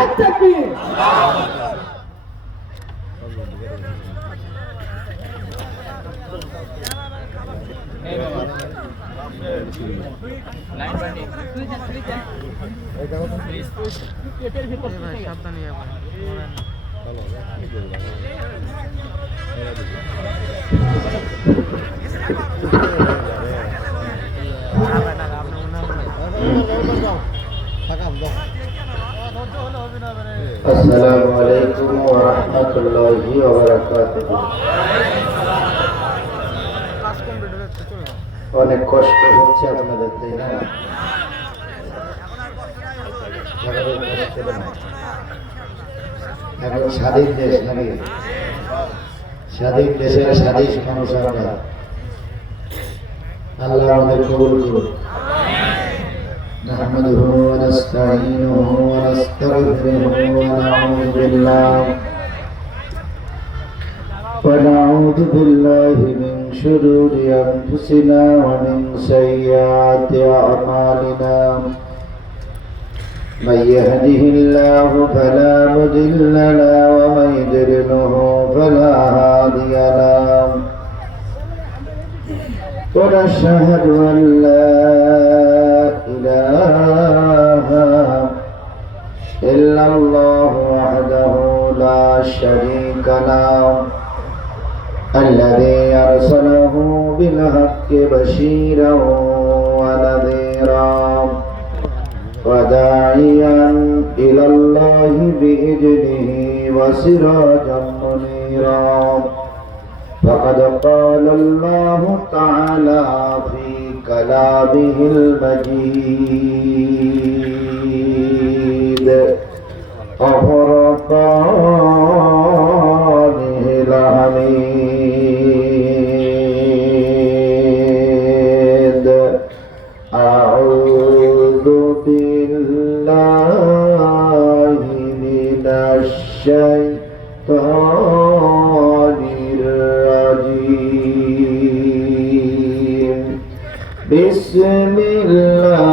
তাকবীর। আসসালামু আলাইকুম ওয়া রাহমাতুল্লাহি ওয়া বারাকাতুহু। অনেক কষ্ট হচ্ছে আপনাদের, তাই না? এখন স্বাধীন দেশ নাকি? স্বাধীন দেশের স্বাধীন মানুষ আমরা। আল্লাহ আমাদের কবুল করুন। نحمده ونستعينه ونستغفره ونعوذ بالله من شرور أنفسنا ومن سيئات أعمالنا. من يهده الله فلا مضل له ومن يضلله فلا هادي له. ونشهد أن لا إله إلا الله وحده لا شريك له الذي أرسله بالحق بشيرا ونذيرا وداعيا إلى الله بإذنه وسراجا منيرا. فقد قال الله تعالى في كلامه المجيد وفرقانه الحميد. أعوذ بالله من الشيطان الرجيم. بسم الله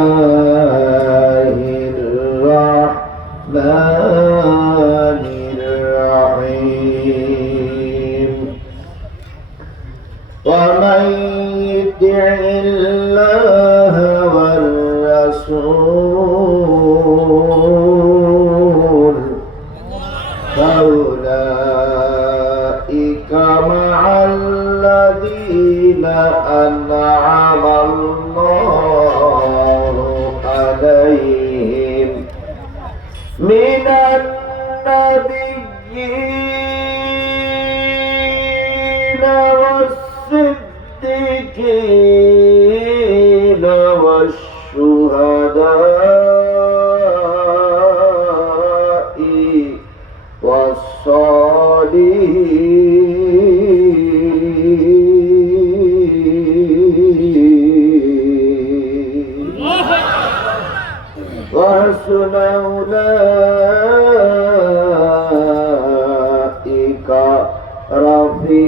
الرحمن الرحيم. ومن يطع الله والرسول فأولئك مع الذين أنعم الله عليهم من النبيين والصديقين والشهداء والصالحين وحسن أولئك رفيقا.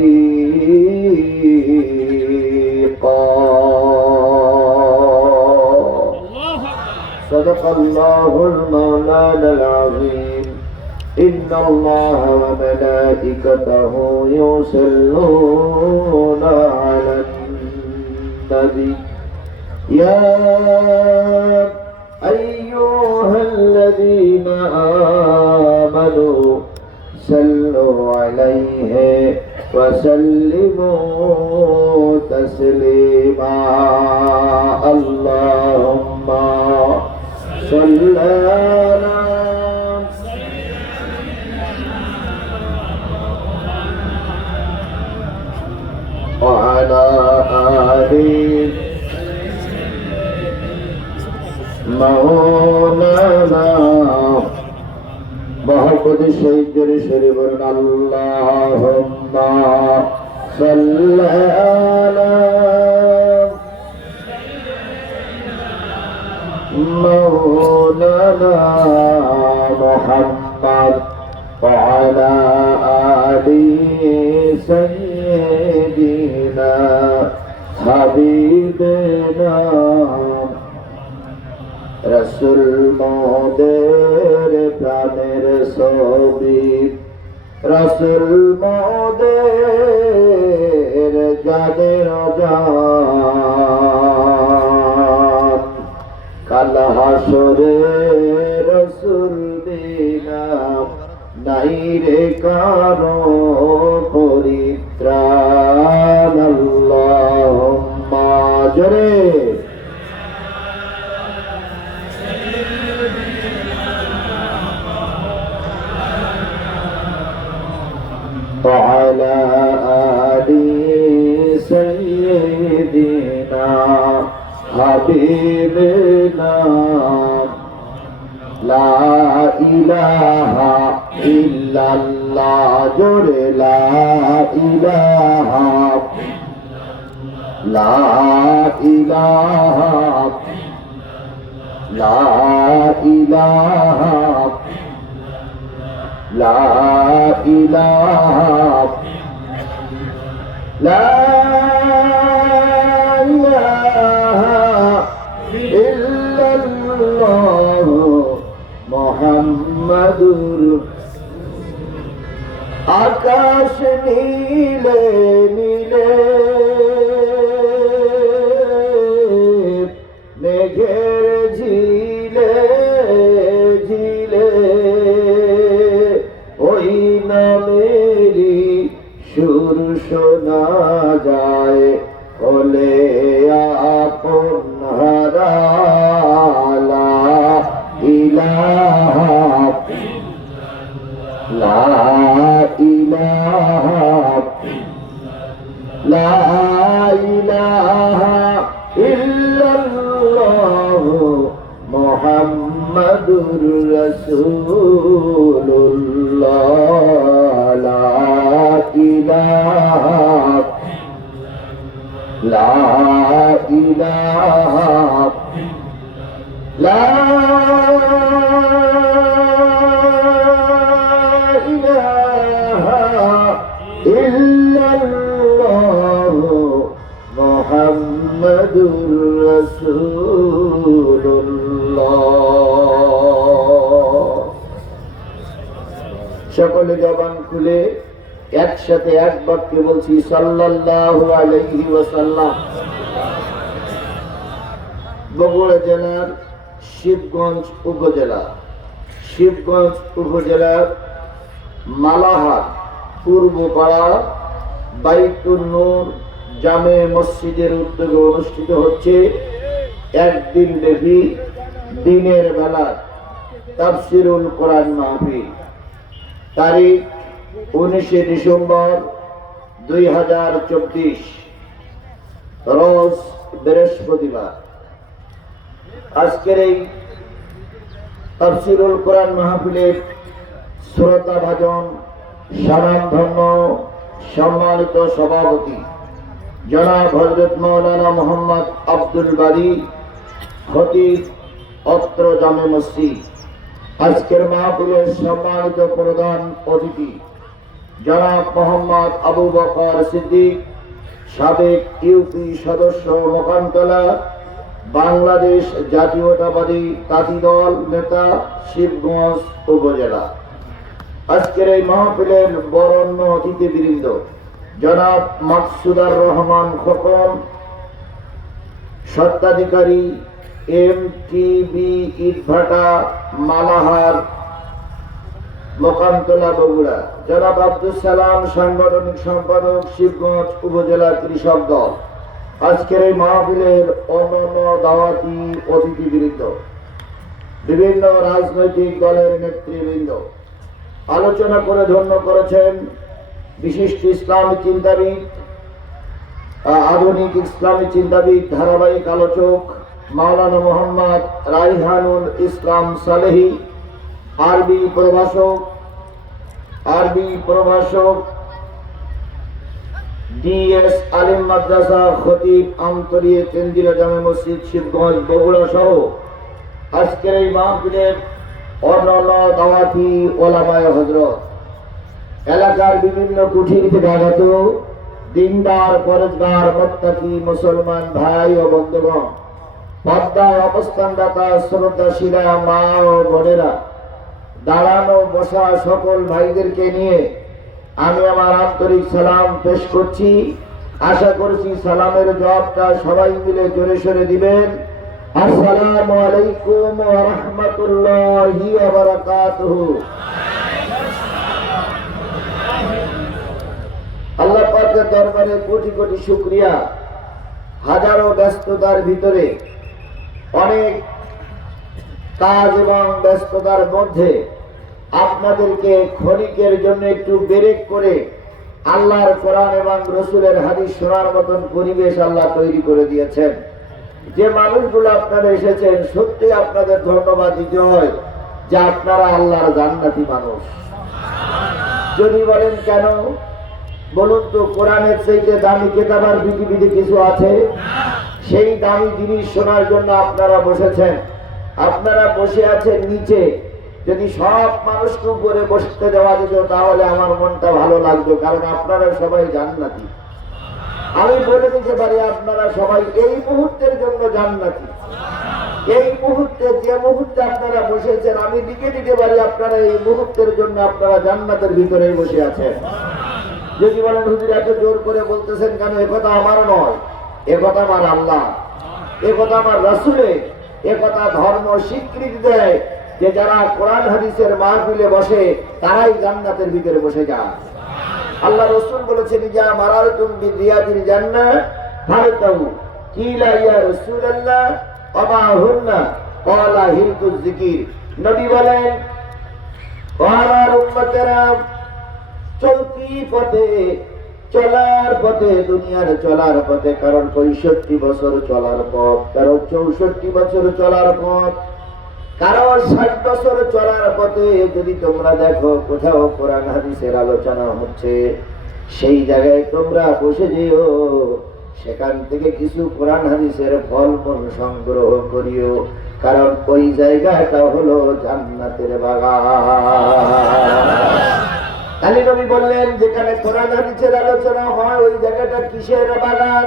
صدق الله المولانا العظيم. إن الله وملائكته يصلون على النبي يا أيها الذين آمنوا صلوا عليه وسلموا تسليما. اللهم صل على وعلى آل مولانا محمد سيدنا شريف. اللهم صل على مولانا محمد وعلى آل سيدنا حبيبنا রসুল মোদের প্রাণের ছবি, রসুল মোদের জানের জান। কাল হাসরে রসুল বিনা নাই রে কারো পরিত্রাণ। আল্লাহুম্মা জোরে وعلى آل سيدنا حبيبنا لا إله إلا الله جل لا إله لا إله لا إله لا إله لا إله إلا الله মুহাম্মাদুর। আকাশ নীলে নীলে মেঘের ঝিলে ঝিলে ওই নামেরই সুর শোনা যায়, হলে আপন হারা। লা ইলাহা লা ইলাহা লা ইলাহা ইল্লাল্লাহ মুহাম্মাদুর রাসূলুল্লাহ। লা ইলাহা লা ইলাহা লা ইলাহা ইল্লাল্লাহ মুহাম্মাদুর রাসূলুল্লাহ। সকলে জবান খুলে একসাথে এক বাক্যে বলছি সাল্লাল্লাহু আলাইহি ওয়াসাল্লাম। বগুড়া জেলার শিবগঞ্জ উপজেলার মালাহার পূর্বপাড়া বাইতুন নূর জামে মসজিদের উদ্যোগে অনুষ্ঠিত হচ্ছে একদিন ব্যাপী দিনের বেলা তাফসিরুল কোরআন মাহফিল। তারিখ 19 ডিসেম্বর 2024, রোজ বৃহস্পতিবার। আজকের এই তাফসিরুল কোরআন মাহফিলের শ্রোতাভাজন স্বনামধন্য সম্মানিত সভাপতি জনাব হযরত মাওলানা মোহাম্মদ আব্দুল বারী খতিব অত্র জামে মসজিদ। আজকের মাহফিলের সম্মানিত প্রধান অতিথি জনাব মোহাম্মদ আবু বকর সিদ্দিক, সাবেক ইউপি সদস্য মোকামতলা, বাংলাদেশ জাতীয়তাবাদী তাঁতি দল নেতা, শিবগঞ্জ উপজেলা। আজকের এই মাহফিলের বরেণ্য অতিথিবৃন্দ জনাব মাকসুদার রহমান খোকন, স্বত্বাধিকারী MTB ইটভাটা মালাহার মোকামতলা বগুড়া, জনাব আব্দুল সালাম সাংগঠনিক সম্পাদক শিবগঞ্জ উপজেলা কৃষক দল। আজকের এই মাহফিলের অন্যান্য দাওয়াতি অতিথিবৃন্দ, বিভিন্ন রাজনৈতিক দলের নেতৃবৃন্দ আলোচনা করে ধন্য করেছেন বিশিষ্ট ইসলামী চিন্তাবিদ, আধুনিক ইসলামী চিন্তাবিদ, ধারাবাহিক আলোচক মাওলানা মোহাম্মদ রাইহানুল ইসলাম সালেহী, আরবি প্রভাষক DS আলিম মাদ্রাসা খতিব আমতরিয়ে কেন্দ্রীয় জামে মসজিদ শিবগঞ্জ বগুড়া সহ আজকের এই মাহফিলের অন্যান্য দাওয়াতি ওলামায়ে হযরত, এলাকার বিভিন্ন কুঠির থেকে আগত দিনদার পরেজগার মুত্তাকি মুসলমান ভাই ও বন্ধুগণ, পদ্মায় অবস্থানদাতা শ্রদ্ধাশীলা মা ও বোনেরা, দাঁড়ানো বসা সকল ভাইদেরকে নিয়ে আমি আমার আন্তরিক সালাম পেশ করছি। আশা করছি সালামের জবাবটা সবাই মিলে জোরে সোরে দিবেন। আসসালামু আলাইকুম ওয়া রাহমাতুল্লাহি ওয়া বারাকাতুহু। আল্লাহ পাকের দরবারে কোটি কোটি শুকরিয়া। হাজারো ব্যস্ততার ভিতরে, অনেক কাজ এবং ব্যস্ততার মধ্যে আপনাদেরকে ক্ষণিকের জন্য একটু ব্রেক করে আল্লাহর কোরআন এবং রসুলের হাদিস শোনার মতন পরিবেশ আল্লাহ তৈরি করে দিয়েছেন। যে মানুষগুলো আপনারা এসেছেন, সত্যি আপনাদের ধন্যবাদ দিতে হয় যে আপনারা আল্লাহর জান্নাতি মানুষ। যদি বলেন কেন, বলুন তো, কোরআনের চাইতে দামি কিতাব আর পৃথিবীতে কিছু আছে? সেই দামি জিনিস শোনার জন্য আপনারা বসেছেন। আপনারা বসে আছেন নিচে। যদি সব মানুষকে উপরে বসতে দেওয়া যেত তাহলে আমার মনটা ভালো লাগতো, কারণ আপনারা সবাই জান্নাতি। আমি বলে দিতে পারি আপনারা সবাই এই মুহূর্তের জন্য জান্নাতি। এই মুহূর্তে, যে মুহূর্তে আপনারা বসেছেন, আমি লিখে দিতে পারি আপনারা এই মুহূর্তের জন্য আপনারা জান্নাতের ভিতরে বসে আছেন। যদি বলেন হুজুর এত জোর করে বলতেছেন কেন, একথা আমার নয়, একথা আমার আল্লাহ, একথা আমার রাসূলের, একথা ধর্ম স্বীকৃতি দেয় যে যারা কোরআন হাদিসের মাহফিলে বসে তারাই জান্নাতের ভিতরে বসে যায়। আল্লাহ রাসূল বলেছেন, যা মারারতুম বিরিয়াদিল জান্নাহ ফারতাউ কিলা ইয়া রাসূলুল্লাহ ওয়া হুন্না ক্বালা হিলকুজ যিকির। নবী বলেন, ও আমার উম্মতেরা, চলতি পথে, চলার পথে, দুনিয়ার চলার পথে, কারণ 65 বছর চলার পথ, কারণ 64 বছর চলার পথ, কারণ 60 বছর চলার পথে যদি তোমরা দেখো কোথাও কোরআন হাদিসের আলোচনা হচ্ছে, সেই জায়গায় তোমরা বসে যেও, সেখান থেকে কিছু কোরআন হাদিসের ফলমূল সংগ্রহ করিও, কারণ ওই জায়গাটা হলো জান্নাতের বাগান। আলী নবী বললেন, যেখানে কোরআন হাদিসের আলোচনা হয় ওই জায়গাটা কিসের বাগান?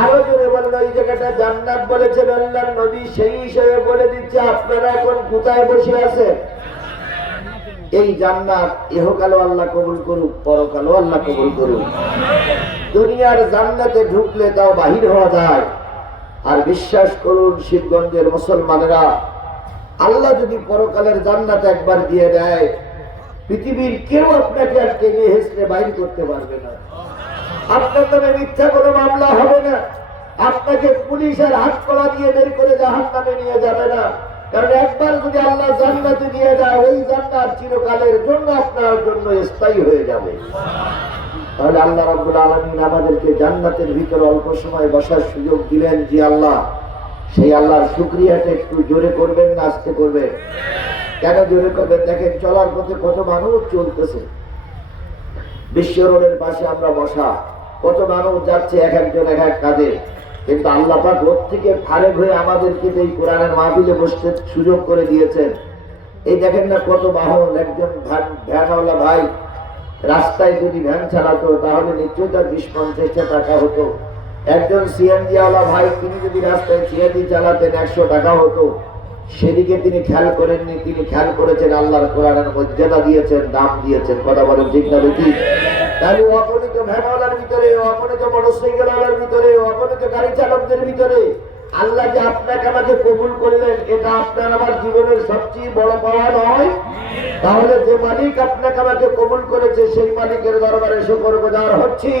আরো জোরে বললেন, ওই জায়গাটা জান্নাত বলেছেন আল্লাহর নবী। সেই হিসেবে বলে দিচ্ছে, আপনারা এখন কোথায় বসে আছেন? এই জান্নাত ইহকালও আল্লাহ কবুল করুক, পরকালও আল্লাহ কবুল করুক। দুনিয়ার জান্নাতে ঢুকলে তাও বাহির হওয়া যায়। আর বিশ্বাস করুন শিবগঞ্জের মুসলমানেরা, আল্লাহ যদি পরকালের জান্নাত একবার দিয়ে দেয়, পৃথিবীর কেউ আপনাকে আর টেনে হেসড়ে বাইর করতে পারবে না। আপনার নামে মিথ্যা কোনো মামলা হবে না। আপনাকে পুলিশের হাত কলা দিয়ে বের করে জাহান্নামে নিয়ে যাবে না। কারণ একবার যদি আল্লাহ জান্নাতে দিয়ে দেয়, ওই জান্নাত চিরকালের জন্য আপনার জন্য স্থায়ী হয়ে যাবে। তাহলে আল্লাহ রাব্বুল আলামিন আমাদেরকে জান্নাতের ভিতরে অল্প সময় বসার সুযোগ দিলেন। যে আল্লাহ, সেই আল্লাহর শুকরিয়াটা একটু জোরে করবেন না আস্তে করবেন? কেন জোরে করবেন? দেখেন চলার পথে কত মানুষ চলতেছে। বিশ্ব রোডের পাশে আমরা বসা, কত মানুষ যাচ্ছে এক একজন এক এক কাজে, কিন্তু আল্লাহ পাক রোড থেকে ফারেক হয়ে আমাদেরকে এই কোরআনের মাহফিলে বসতে সুযোগ করে দিয়েছেন। এই দেখেন না কত বাহন। একজন ভ্যানওয়ালা ভাই রাস্তায় যদি ভ্যান চালাতো তাহলে নিশ্চয়ই তার 20-50 টাকা হতো। একজন সিএনজি ওয়ালা ভাই, তিনি যদি রাস্তায় সিএনজি চালাতেন 100 টাকা হতো। সেদিকে তিনি খেয়াল করেননি, তিনি খেয়াল করেছেন আল্লাহর কোরআনের মর্যাদা দিয়েছেন, দাম দিয়েছেন। কথা বলেন ঠিক না বেঠিক? তাহলে অপরিত ভ্যানওয়ালার ভিতরে, অপরিত মোটরসাইকেলওয়ালার ভিতরে, অপরিত গাড়ি চালকদের ভিতরে আল্লাহ যে আপনাকে আমাকে কবুল করলেন, এটা আপনার আমার জীবনের সবচেয়ে বড় পাওয়া নয়? তাহলে যে মালিক আপনাকে আমাকে কবুল করেছে, সেই মালিকের দরবারে শুকরগুজার হচ্ছি।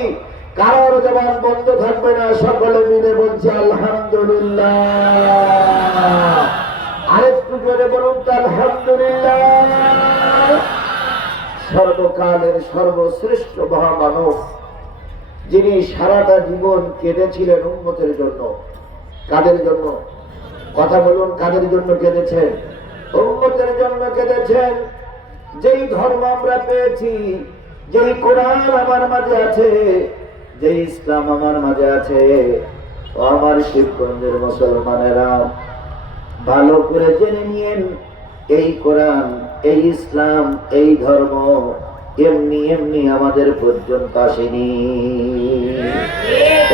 কারোর জবান বন্ধ থাকবে না, সকলে মিলে বলছি আলহামদুলিল্লাহ। আরেকটু জোরে বলুন তো আলহামদুলিল্লাহ। সর্বকালের সর্বশ্রেষ্ঠ মহামানব, যিনি সারাটা জীবন কেঁদেছিলেন উম্মতের জন্য। কাদের জন্য? কথা বলুন, কাদের জন্য কেঁদেছেন? উম্মতের জন্য কেঁদেছেন। যেই ধর্ম আমরা পেয়েছি, যেই কোরআন আমার মাঝে আছে, যেই ইসলাম আমার মাঝে আছে, ও আমার শিবগঞ্জের মুসলমানেরা, ভালো করে জেনে নিয়েন, এই কোরআন, এই ইসলাম, এই ধর্ম এমনি এমনি আমাদের পর্যন্ত আসেনি।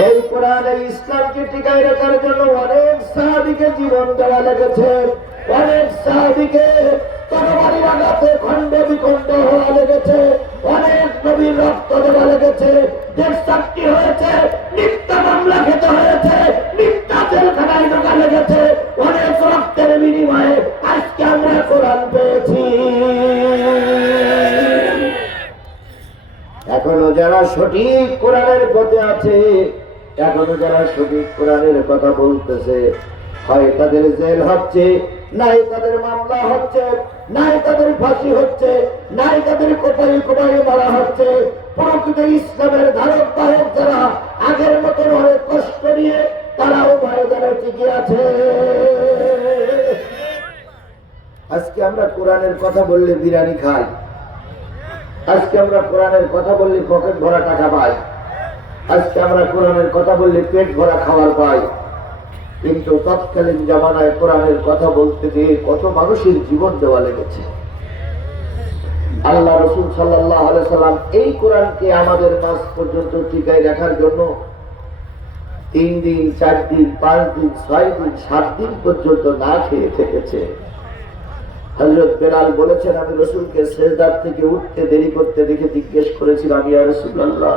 এই কোরআন এই ইসলামকে টিকায় রাখার জন্য অনেক সাহাবীকে জীবন দেওয়া লেগেছে, অনেক সাহাবীকে তরবারির আঘাতে খণ্ড বিখণ্ড হওয়া লেগেছে, অনেক নবীর রক্ত দেওয়া লেগেছে, দেশ সাক্ষী হয়েছে, মিথ্যা মামলা খেতে হয়েছে, মিথ্যা জেলখানায় ঢোকা লেগেছে, অনেক রক্তের বিনিময়ে আজকে আমরা কোরআন পেয়েছি। এখনো যারা সঠিক কোরআনের পথে আছে, এখনো যারা সঠিক কোরআনের কথা বলতেছে, হয় তাদের জেল হচ্ছে, নাই তাদের মামলা হচ্ছে, নাই তাদের ফাঁসি হচ্ছে, নাই তাদের কোপাই কোপাই মারা হচ্ছে। প্রকৃত ইসলামের ধারক বাহক যারা আগের মতন অনেক কষ্ট নিয়ে তারাও ময়দানে টিকে আছে। আজকে আমরা কোরআনের কথা বললে বিরিয়ানি খাই, আজকে আমরা কোরআনের কথা বললে পকেট ভরা টাকা পাই, আজকে আমরা কোরআনের কথা বললে পেট ভরা খাবার পাই। কিন্তু তৎকালীন জামানায় কোরআনের কথা বলতে গিয়ে কত মানুষের জীবন দেওয়া লেগেছে। আল্লাহ রাসূল সাল্লাল্লাহু আলাইহি সাল্লাম এই কোরআনকে আমাদের মাঝ পর্যন্ত টিকায় রাখার জন্য 3 দিন 4 দিন 5 দিন 6 দিন 7 দিন পর্যন্ত না খেয়ে থেকেছে। হযরত বেলাল বলেছেন, আমি রাসূলকে সিজদার থেকে উঠতে দেরি করতে দেখে জিজ্ঞেস করেছিলাম, ইয়া রাসূলুল্লাহ,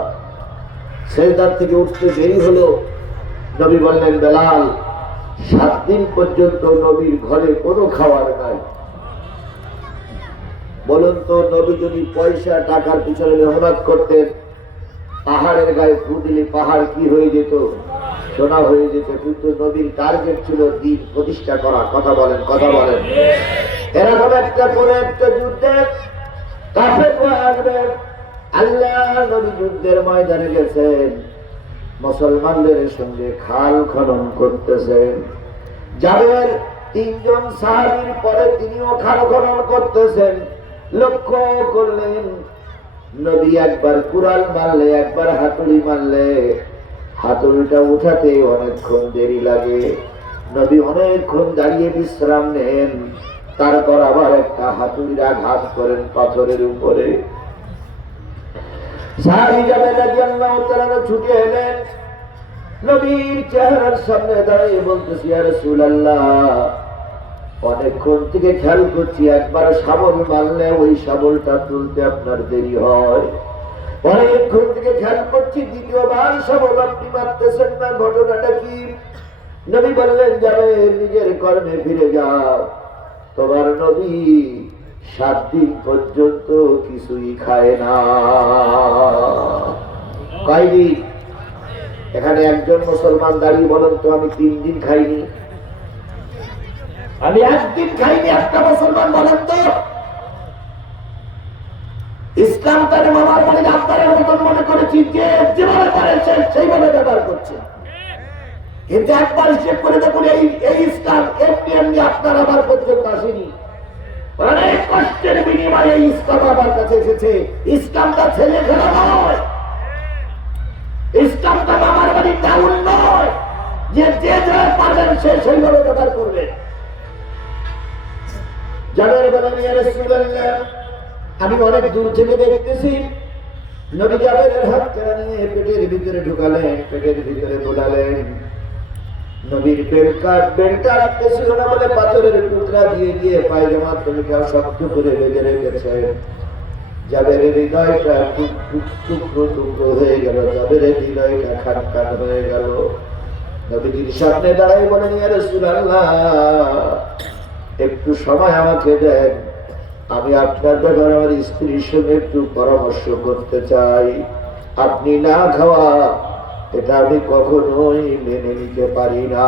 সিজদার থেকে উঠতে দেরি হলো। নবী বললেন, বেলাল, 7 দিন পর্যন্ত নবীর ঘরে কোনো খাবার নাই। বলুন তো, নবী যদি পয়সা টাকার পিছনে মেহনত করতেন, পাহাড়ের গায়ে ফু দিলে পাহাড় কি হয়ে যেত? সোনা হয়ে যেত। কিন্তু নবীর টার্গেট ছিল দ্বীন প্রতিষ্ঠা করা। কথা বলেন, কথা বলেন। এরকম একটা কোন একটা যুদ্ধে কাফেররা আসবে, আল্লাহ নবী যুদ্ধের ময়দানে গেছেন, মুসলমানদের সঙ্গে খাল খনন করতেছেন। জাবের 3 জন সাহাবীর পরে তিনিও খাল খনন করতেছেন। লক্ষ্য করলেন, নবী একবার কুড়াল মারলে, একবার হাতুড়ি মারলে, হাতুড়িটা উঠাতে অনেকক্ষণ দেরি লাগে। নবী অনেকক্ষণ দাঁড়িয়ে বিশ্রাম নেন, তারপর আবার একটা হাতুড়ির আঘাত করেন পাথরের উপরে। সাহাবী জাবের রাদিয়াল্লাহু তাআলা ছুটে এলেন, নবীর চেহারার সামনে দাঁড়িয়ে বলতেছি, ইয়া রাসূলুল্লাহ, অনেকক্ষণ থেকে খেয়াল করছি, একবার শাবল মারলে ওই শাবলটা তুলতে আপনার দেরি হয়। অনেকক্ষণ থেকে খেয়াল করছি, দ্বিতীয়বার শাবল আপনি মারতেছেন না, ঘটনাটা কি? নবী বললেন, যাবে নিজের কর্মে ফিরে যাও। তোমার নবী 7 দিন পর্যন্ত কিছুই খায় না। কয়দিন? এখানে একজন মুসলমান দাঁড়িয়ে বলেন তো, আমি 3 দিন খাইনি, আমি 1 দিন খাইনি। একটা মুসলমান বলেন তো। ইসলাম তার মামার বাড়ি আপনার মতন মনে করেছি, যে যেভাবে পারে সেইভাবে ব্যবহার করছে। কিন্তু একবার হিসেব করে দেখুন, এই ইসলাম এমনি এমনি আপনার আমার পর্যন্ত আসেনি। অনেক কষ্টের বিনিময়ে এই ইসলাম আমার কাছে এসেছে। ইসলামটা ছেলে খেলা নয়, ইসলামটা মামার বাড়ি টাউন নয় যে যে পারবেন সে সেইভাবে ব্যবহার করবেন। জাবের বলেন, ইয়া রাসূলুল্লাহ, আমি অনেক দূর থেকে দেখতেছি। নবী জাবেরের হাত টেনে নিয়ে পেটের ভিতরে ঢুকালেন, পেটের ভিতরে বোলালেন। নবীর বেলটা রাখতেছিল না বলে পাথরের টুকরা দিয়ে দিয়ে পায়জামার তলিটা শক্ত করে বেঁধে রেখেছেন। জাবেরের হৃদয়টা টুকরো টুকরো হয়ে গেল, জাবেরের হৃদয়টা খান খান হয়ে গেল। নবীজির সামনে দাঁড়াই বলেন, ইয়া রাসূলুল্লাহ, একটু সময় আমাকে দেন, আমি আপনার ব্যাপারে আমার স্ত্রীর সঙ্গে একটু পরামর্শ করতে চাই। আপনি না খাওয়া এটা আমি কখনোই মেনে নিতে পারি না।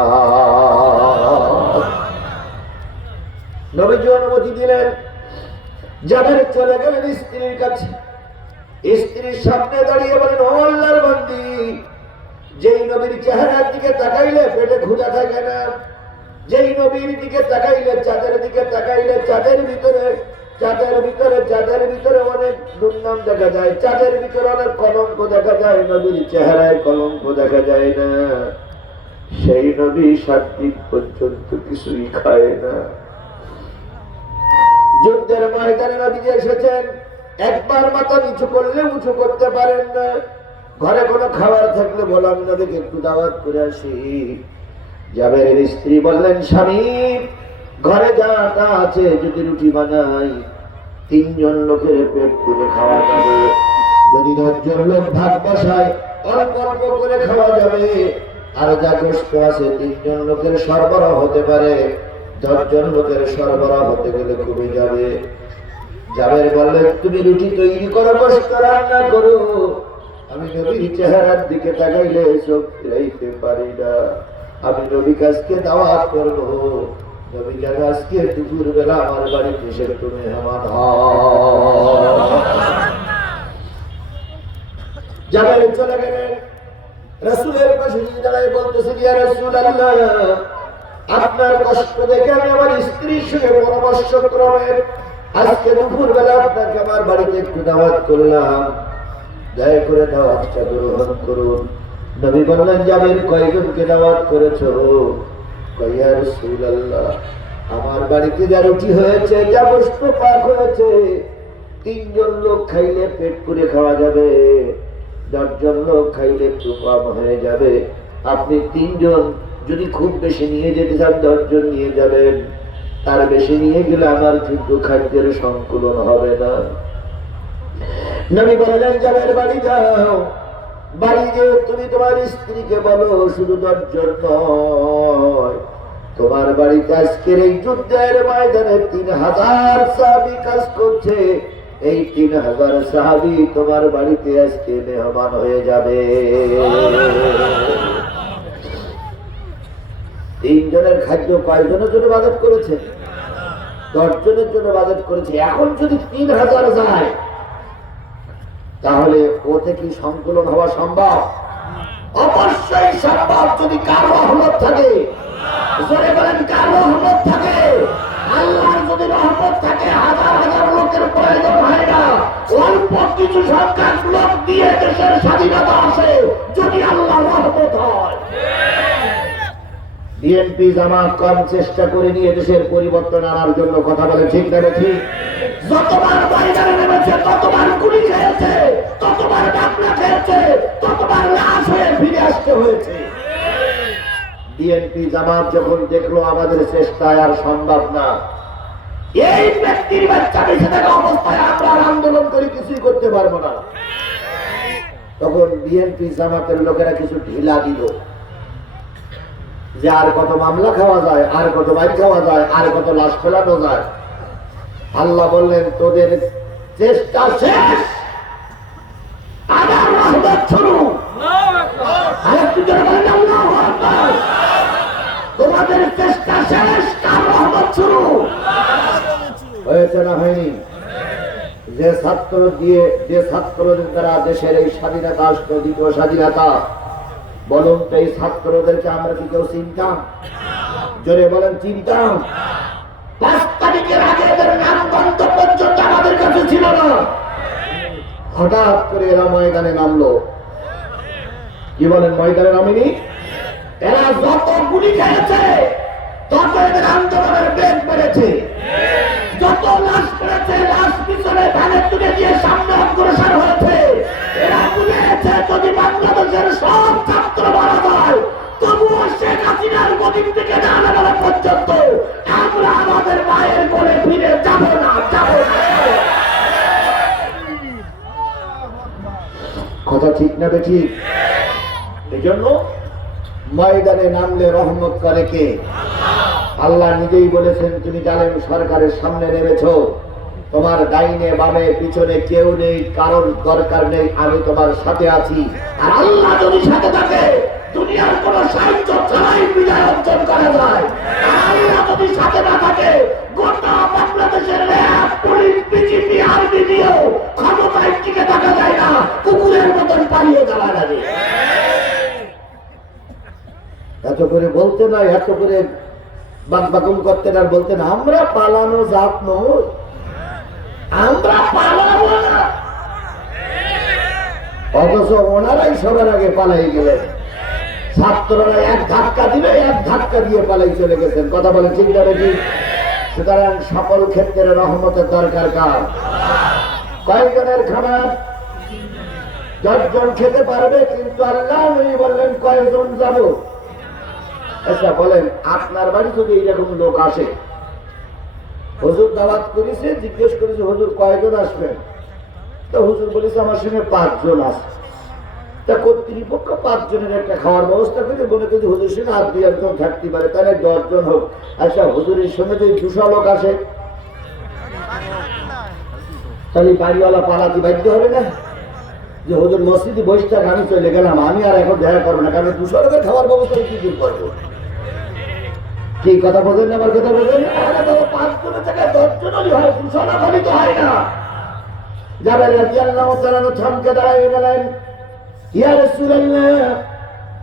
নবীজি অনুমতি দিলেন। জাবের চলে গেলেন স্ত্রীর কাছে। স্ত্রীর সামনে দাঁড়িয়ে বলেন, ও আল্লাহর বান্দি, যেই নবীর চেহারার দিকে তাকাইলে পেটে ক্ষুধা থাকে না, যেই নবীর দিকে তাকাইলে, চাঁদের দিকে তাকাইলে চাঁদের ভিতরে অনেক দুর্নাম দেখা যায়, চাঁদের ভিতরে অনেক কলঙ্ক দেখা যায়, নবীর চেহারায় কলঙ্ক দেখা যায় না। সেই নবী 7 দিন পর্যন্ত কিছুই খায় না। যুদ্ধের ময়দানে নবী এসেছেন, একবার মাথা নিচু করলে উঁচু করতে পারেন না। ঘরে কোনো খাবার থাকলে বলো আমি নবীকে একটু দাওয়াত করে আসি। জাবেরের স্ত্রী বললেন, স্বামী ঘরে যা তা আছে যদি রুটি বানাই 3 জন লোকের পেট পুরে খাওয়া যাবে। যদি 10 জন লোক ভাত বসায় অল্প অল্প করে খাওয়া যাবে। আর যা গোশত আছে 3 জন লোকের সরবরাহ হতে পারে, 10 জন লোকের সরবরাহ হতে গেলে কমে যাবে। জাবের বললেন, তুমি রুটি তৈরি করো, গোশত রান্না করো, আমি নবীর চেহারার দিকে তাকাইলে চোখ ফিরাইতে পারি না। আমি নবী কাছকে দাওয়াত করবো, নবী যেন আজকে দুপুর বেলা আমার বাড়িতে এসে তুমি মেহমান হও। জাবের চলে গেলেন, রাসূলের পাশে দাঁড়ায় বলতেছে, ইয়া রাসূলুল্লাহ, আপনার কষ্ট দেখে আমি আমার স্ত্রীর সঙ্গে পরামর্শ ক্রমে আজকে দুপুর বেলা আপনাকে আমার বাড়িতে একটু দাওয়াত করলাম, দয়া করে দাওয়াতটা গ্রহণ করুন। নবী বললেন, জাবের কয়জনকে দাওয়াত করেছো? কয়, ইয়া রাসূলুল্লাহ, আমার বাড়িতে যা রুটি হয়েছে, যা গোশত পাক হয়েছে 3 জন লোক খাইলে পেট পুরে খাওয়া যাবে, 10 জন লোক খাইলে একটু কম হয়ে যাবে। আপনি 3 জন যদি খুব বেশি নিয়ে যেতে চান 10 জন নিয়ে যাবেন, তার বেশি নিয়ে গেলে আমার কিন্তু খাদ্যের সংকুলন হবে না। নবী বললেন, জাবের বাড়ি যাও, বাড়ি গিয়ে তুমি তোমার স্ত্রীকে বলো শুধু 10 জন নয়, তোমার বাড়িতে আজকের এই যুদ্ধের ময়দানে 3000 সাহাবী কাজ করছে, এই 3000 সাহাবী তোমার বাড়িতে আজকে মেহমান হয়ে যাবে। 3 জনের খাদ্য কয়জনের জন্য বাজেট করেছে? 10 জনের জন্য বাজেট করেছে। এখন যদি 3000 যায় তাহলে ওতে কি সংকুলন হওয়া সম্ভব? অবশ্যই সম্ভব, যদি কার রহমত থাকে। জোরে বলেন, কার রহমত থাকে? আল্লাহর যদি রহমত থাকে, হাজার হাজার লোকের প্রয়োজন হয় না, অল্প কিছু সংখ্যক লোক দিয়ে দেশের স্বাধীনতা আসে যদি আল্লাহর রহমত হয়। বিএনপি জামাত কম চেষ্টা করে নিয়ে দেশের পরিবর্তন আনার জন্য কথা বলে, ঠিক না ঠিক? যতবার ময়দানে নেমেছে, ততবার গুলি খেয়েছে, ততবার ডাকনা খেয়েছে, ততবার লাশ হয়ে ফিরে আসতে হয়েছে। বিএনপি জামাত যখন দেখলো আমাদের চেষ্টায় আর সম্ভব না, এই ব্যক্তির বাচ্চা বেঁচে থাকা অবস্থায় আমরা আন্দোলন করে কিছুই করতে পারবো না, তখন বিএনপি জামাতের লোকেরা কিছু ঢিলা দিল যে আর কত মামলা খাওয়া যায়, আর কত বাইক খাওয়া যায়, আর কত লাশ ফেলানো যায়। আল্লাহ বললেন, তোদের চেষ্টা শেষ, আবার রহমত শুরু। তোমাদের চেষ্টা শেষ, কার রহমত শুরু হয়েছে না হয়নি? যে ছাত্রদের দ্বারা দেশের এই স্বাধীনতা আসলো, দ্বিতীয় স্বাধীনতা, বলুন তো এই ছাত্রদেরকে আমরা কি কেউ চিনতাম? জোরে বলেন, চিনতাম? 5 তারিখের আগে এদের নাম গন্তব্য পর্যন্ত আমাদের কাছে ছিল না। হঠাৎ করে এরা ময়দানে নামলো। কি বলেন, ময়দানে নামেনি? এরা যত গুলি খেয়েছে তত এদের আন্দোলনের বেগ বেড়েছে, যত লাশ পড়েছে, লাশ পিছনে ভ্যানে তুলে দিয়ে সামনে অগ্রসর হয়েছে। এরা বুঝেছে যদি বাংলাদেশের সব ছাত্র মারা যায়, তবুও শেখ হাসিনার গদির থেকে না নামা পর্যন্ত আমরা আমাদের মায়ের কোলে ফিরে যাব না, যাব না। কথা ঠিক না বেঠিক? এই জন্য ময়দানে নামলে রহমত করে কে? আল্লাহ নিজেই বলেছেন, তুমি জালেম সরকারের সামনে নেমেছো, তোমার ডাইনে বামে পিছনে কেউ নেই, কারণ দরকার নেই, আমি তোমার সাথে আছি। আর আল্লাহ যদি সাথে থাকে, দুনিয়ার কোন সাহায্য ছাড়াই বিজয় অর্জন করা যায়। আল্লাহ যদি সাথে না থাকে, গোটা বাংলাদেশের র্যাব, পুলিশ, বিজিবি, আর্মি দিয়েও ক্ষমতায় টিকে থাকা যায় না, কুকুরের মতন পালিয়ে যাওয়া লাগে। এত করে বলতে না, এত করে বাকবাকুম করতেন আর বলতেন আমরা পালানো জাত নই, আমরা পালাবো না। অথচ ওনারাই সবার আগে পালাই গেলেন। ছাত্ররা এক ধাক্কা দিলে এক ধাক্কা দিয়ে পালাই চলে গেছেন। কথা বলে ঠিক না বেশি? সুতরাং সকল ক্ষেত্রে রহমতের দরকার কার? কয়েকজনের খাবার? 10 জন খেতে পারবে, কিন্তু আল্লাহ নবী বললেন কয়েকজন যাব? আচ্ছা বলেন, আপনার বাড়ি যদি এইরকম লোক আসে, হুজুর দাওয়াত করেছে, জিজ্ঞেস করেছে হুজুর কয়জন আসবেন, তো হুজুর বলেছে আমার সঙ্গে 5 জন আছে। তা কর্তৃপক্ষ 5 জনের একটা খাওয়ার ব্যবস্থা করে মনে করি হুজুর সঙ্গে আর 2 একজন থাকতে পারে, তাহলে 10 জন হোক। আচ্ছা হুজুরের সঙ্গে যদি 200 লোক আসে, তাহলে বাড়িওয়ালা পালাতে বাধ্য হবে না যে হুজুর মসজিদে বসে থাক, আমি চলে গেলাম, আমি আর এখন দেখা করবো না, কারণ 200 লোকের খাওয়ার ব্যবস্থা কি দূর করবো? কি কথা বলেন না? আমার কথা বলেন। 5 জনের জায়গায় 10 জনেরই হয়, 200 লোক হলে তো হয় না। জাবের রাদিয়াল্লাহু তাআলা থমকে দাঁড়িয়ে গেলেন, ইয়া রাসূলুল্লাহ,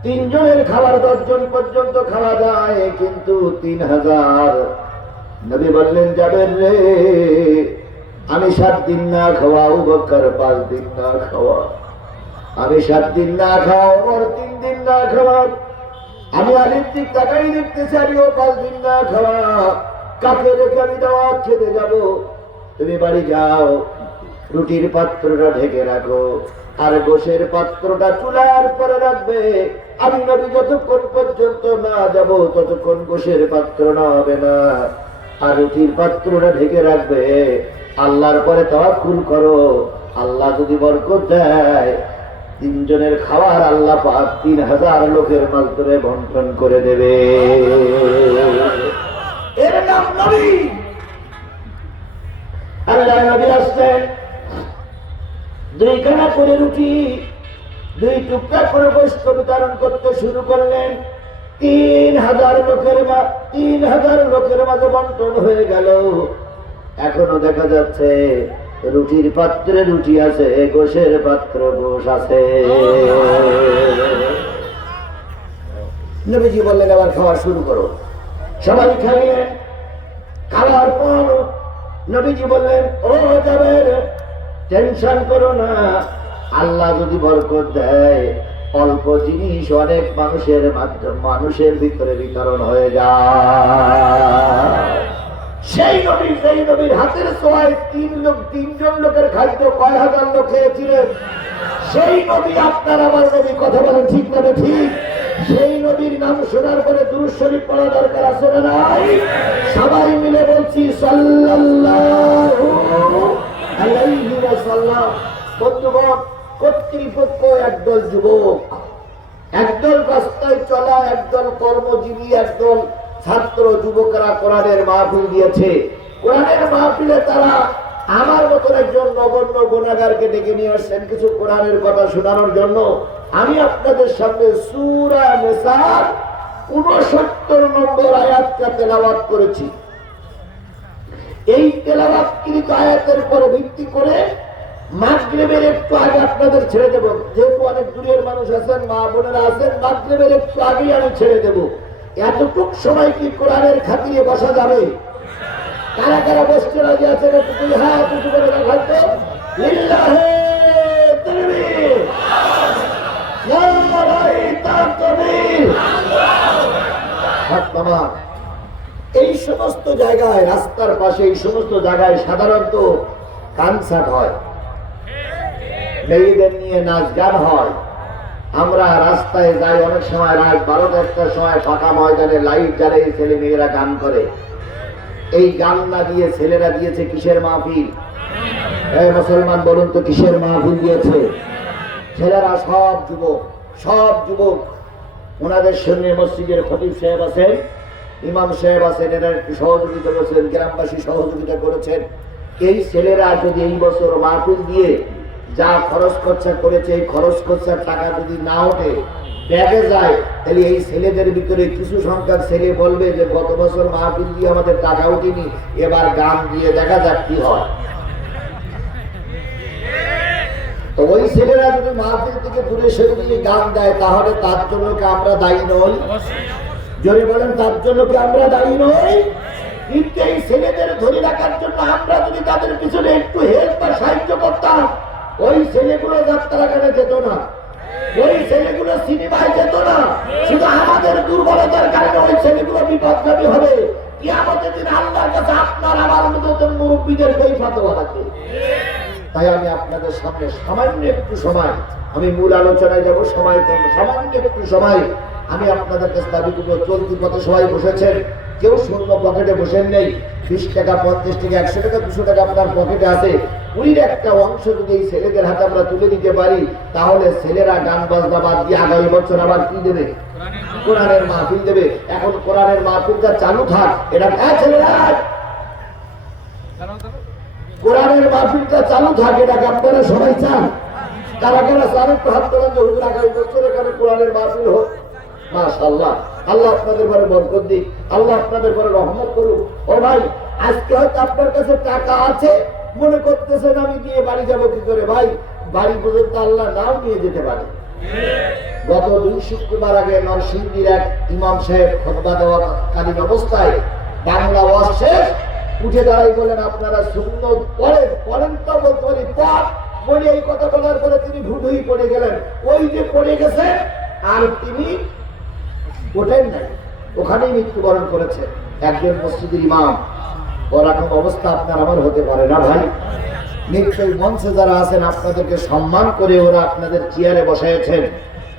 3 জনের খাবার 10 জন পর্যন্ত খাওয়া যায়, কিন্তু 3000। নবী বললেন, জাবের রে, আমি 7 দিন না খাওয়া, আবু বকর 5 দিন না খাওয়া, আমি 7 দিন না খাওয়া, ওমর 3 দিন না খাওয়া, আমি আলীর দিক তাকাই দেখতেছি, আমিও 5 দিন না খাওয়া। কাকে রেখে আমি দাওয়াত খেতে যাব? তুমি বাড়ি যাও, রুটির পাত্রটা ঢেকে রাখো, আর গোশের পাত্রটা চুলার পরে রাখবে। আমি নবী যতক্ষণ পর্যন্ত না যাব ততক্ষণ গোশের পাত্র না হবে না, আর রুটির পাত্রটা ঢেকে রাখবে। আল্লাহর পরে তাওয়াক্কুল করো, আল্লাহ যদি বরকত দেয়, 3 জনের খাবার আল্লাহ পাক 3000 লোকের মাঝে বন্টন করে দেবে। এর নাম নবী। আল্লাহ নবী আসলেন, 2 খানা করে রুটি 2 টুকরা করে গোশত বিতরণ করতে শুরু করলেন। 3000 লোকের মাঝে বন্টন হয়ে গেল। এখনো দেখা যাচ্ছে রুটির পাত্রে রুটি আছে, গোশের পাত্র গোশ আছে। নবীজি বললেন, আবার খাওয়া শুরু করো। সবাই খাইলেন। খাওয়ার পর নবীজি বললেন, ও জাবের, টেনশন করো না, আল্লাহ যদি বরকত দেয়, অল্প জিনিস অনেক মানুষের ভিতরে বিতরণ হয়ে যায়। সেই নবীর হাতের ছোঁয়ায় 3 জন লোকের খাদ্য কয় হাজার লোক খেয়েছিলেন। সেই নবী আপনার আমার নবী, কথা বলেন ঠিক না ঠিক? সেই নবীর নাম শোনার পরে দুরূদ শরীফ পড়া দরকার আছে না নাই? সবাই মিলে বলছি সাল্লাল্লাহু আলাইহি ওয়াসাল্লাম। বন্ধুগণ, কর্তৃপক্ষ একদল যুবক, একদল রাস্তায় চলা, একদল কর্মজীবী, একদল ছাত্র যুবকরা কোরআনের মাহফিল দিয়েছে। কোরআনের মাহফিলে তারা আমার মতন একজন নগণ্য গুনাহগারকে ডেকে নিয়ে আসছেন কিছু কোরআনের কথা শোনানোর জন্য। আমি আপনাদের সামনে সূরা নিসার 69 নম্বর আয়াতটা তেলাওয়াত করেছি। এই তেলাওয়াতকৃত আয়াতের উপর ভিত্তি করে মাগরিবের একটু আগে আপনাদের ছেড়ে দেব, যেহেতু অনেক দূরের মানুষ আছেন, মা বোনেরা আছেন, মাগরিবের একটু আগেই আমি ছেড়ে দেব। এতটুক সময় কি কোরআনের খাতিরে বসা যাবে? কারা কারা বসতে রাজি আছেন? একটু তুই হাত উঁচু করে দেখান তো। লিল্লাহে তাকবীর, নারায়ে তাকবীর। হাত নামা। এই সমস্ত জায়গায়, রাস্তার পাশে এই সমস্ত জায়গায় সাধারণত কনসার্ট হয়, মেয়েদের নিয়ে নাচ গান হয়। আমরা রাস্তায় যাই, অনেক সময় রাত 12-1টার সময় ফাঁকা ময়দানে লাইট জ্বালিয়ে ছেলে মেয়েরা গান করে। এই গান না দিয়ে ছেলেরা দিয়েছে কিসের মাহফিল? এই মুসলমান বলুন তো, কিসের মাহফিল দিয়েছে? ছেলেরা সব যুবক ওনাদের সঙ্গে মসজিদের খতিব সাহেব আছেন, ইমাম সাহেব আছেন, এরা একটু সহযোগিতা করেছেন, গ্রামবাসী সহযোগিতা করেছেন। এই ছেলেরা যদি এই বছর মাহফিল দিয়ে যা খরচ খরচা করেছে, এই খরচ খরচার টাকা যদি না ওঠে, ব্যাগে যায়, তাহলে এই ছেলেদের ভিতরে কিছু সংখ্যক ছেলে বলবে যে গত বছর মাহফিল দিয়ে আমাদের টাকা উঠেনি, এবার গান দিয়ে দেখা যাক কি হয়। তো ওই ছেলেরা যদি মাহফিল থেকে দূরে সরে গিয়ে গান দেয়, তাহলে তার জন্য কি আমরা দায়ী নই? জোরে বলেন, তার জন্য কি আমরা দায়ী নই? কিন্তু এই ছেলেদের ধরে রাখার জন্য আমরা যদি তাদের পিছনে একটু হেল্প বা সাহায্য করতাম, ওই ছেলেগুলো যাত্রাগানে যেত না, ওই ছেলেগুলো সিনেমায় যেত না। শুধু আমাদের দুর্বলতার কারণে ওই ছেলেগুলো বিপদগামী হবে। কিয়ামতের দিন আল্লাহর কাছে আপনার আমার মতো মুরব্বীদের কই ফাতোয়া আছে। তাই আমি আপনাদের সামনে সামান্য একটু সময়, আমি মূল আলোচনায় যাব, সময় কম, সামান্য একটু সময় আমি আপনাদের কাছে দাবি করবো। চলতি পথে সবাই বসেছেন, কেউ শূন্য পকেটে বসেন নেই। 20 টাকা, 50 টাকা, 100 টাকা, 200 টাকা আপনার পকেটে আছে। কুড়ির একটা অংশ যদি এই ছেলেদের হাতে আমরা তুলে দিতে পারি, তাহলে ছেলেরা গান বাজনা বাদ দিয়ে আগামী বছর আবার কি দেবে? কোরআনের মাহফিল দেবে। এখন কোরআনের মাহফিলটা চালু থাক, এটা ছেলেরা কোরআনের মাহফিলটা চালু থাক, এটাকে আপনারা সবাই চান? কারা কারা চান একটু হাত তোলেন যে হুজুর আগামী বছর এখানে কোরআনের মাহফিল হোক। মাশাআল্লাহ, আল্লাহ আপনাদের ঘরে বরকত দিক, আল্লাহ আপনাদের ঘরে রহমত করুক। ও ভাই, আজকে হয়তো আপনার কাছে টাকা আছে, মনে করতেছেন আমি দিয়ে বাড়ি যাবো কি করে? ভাই, বাড়ি পর্যন্ত আল্লাহ নাও নিয়ে যেতে পারে। গত 2 শুক্রবার আগে নরসিংদীর এক ইমাম সাহেব খুতবা দেওয়াকালীন অবস্থায় বাংলা ওয়াজ শেষ, উঠে দাঁড়াই বলেন আপনারা সুন্নত পড়েন তো বলি পড় বলে এই কথা বলার পরে তিনি ভুটুই পড়ে গেলেন। ওই যে পড়ে গেছে আর তিনি ওঠেন নাই, ওখানেই মৃত্যুবরণ করেছে একজন মসজিদের ইমাম। ওরকম অবস্থা আপনার আমার হতে পারে না ভাই। নিশ্চয়ই মঞ্চে যারা আছেন আপনাদেরকে সম্মান করে ওরা আপনাদের চেয়ারে বসাইছেন।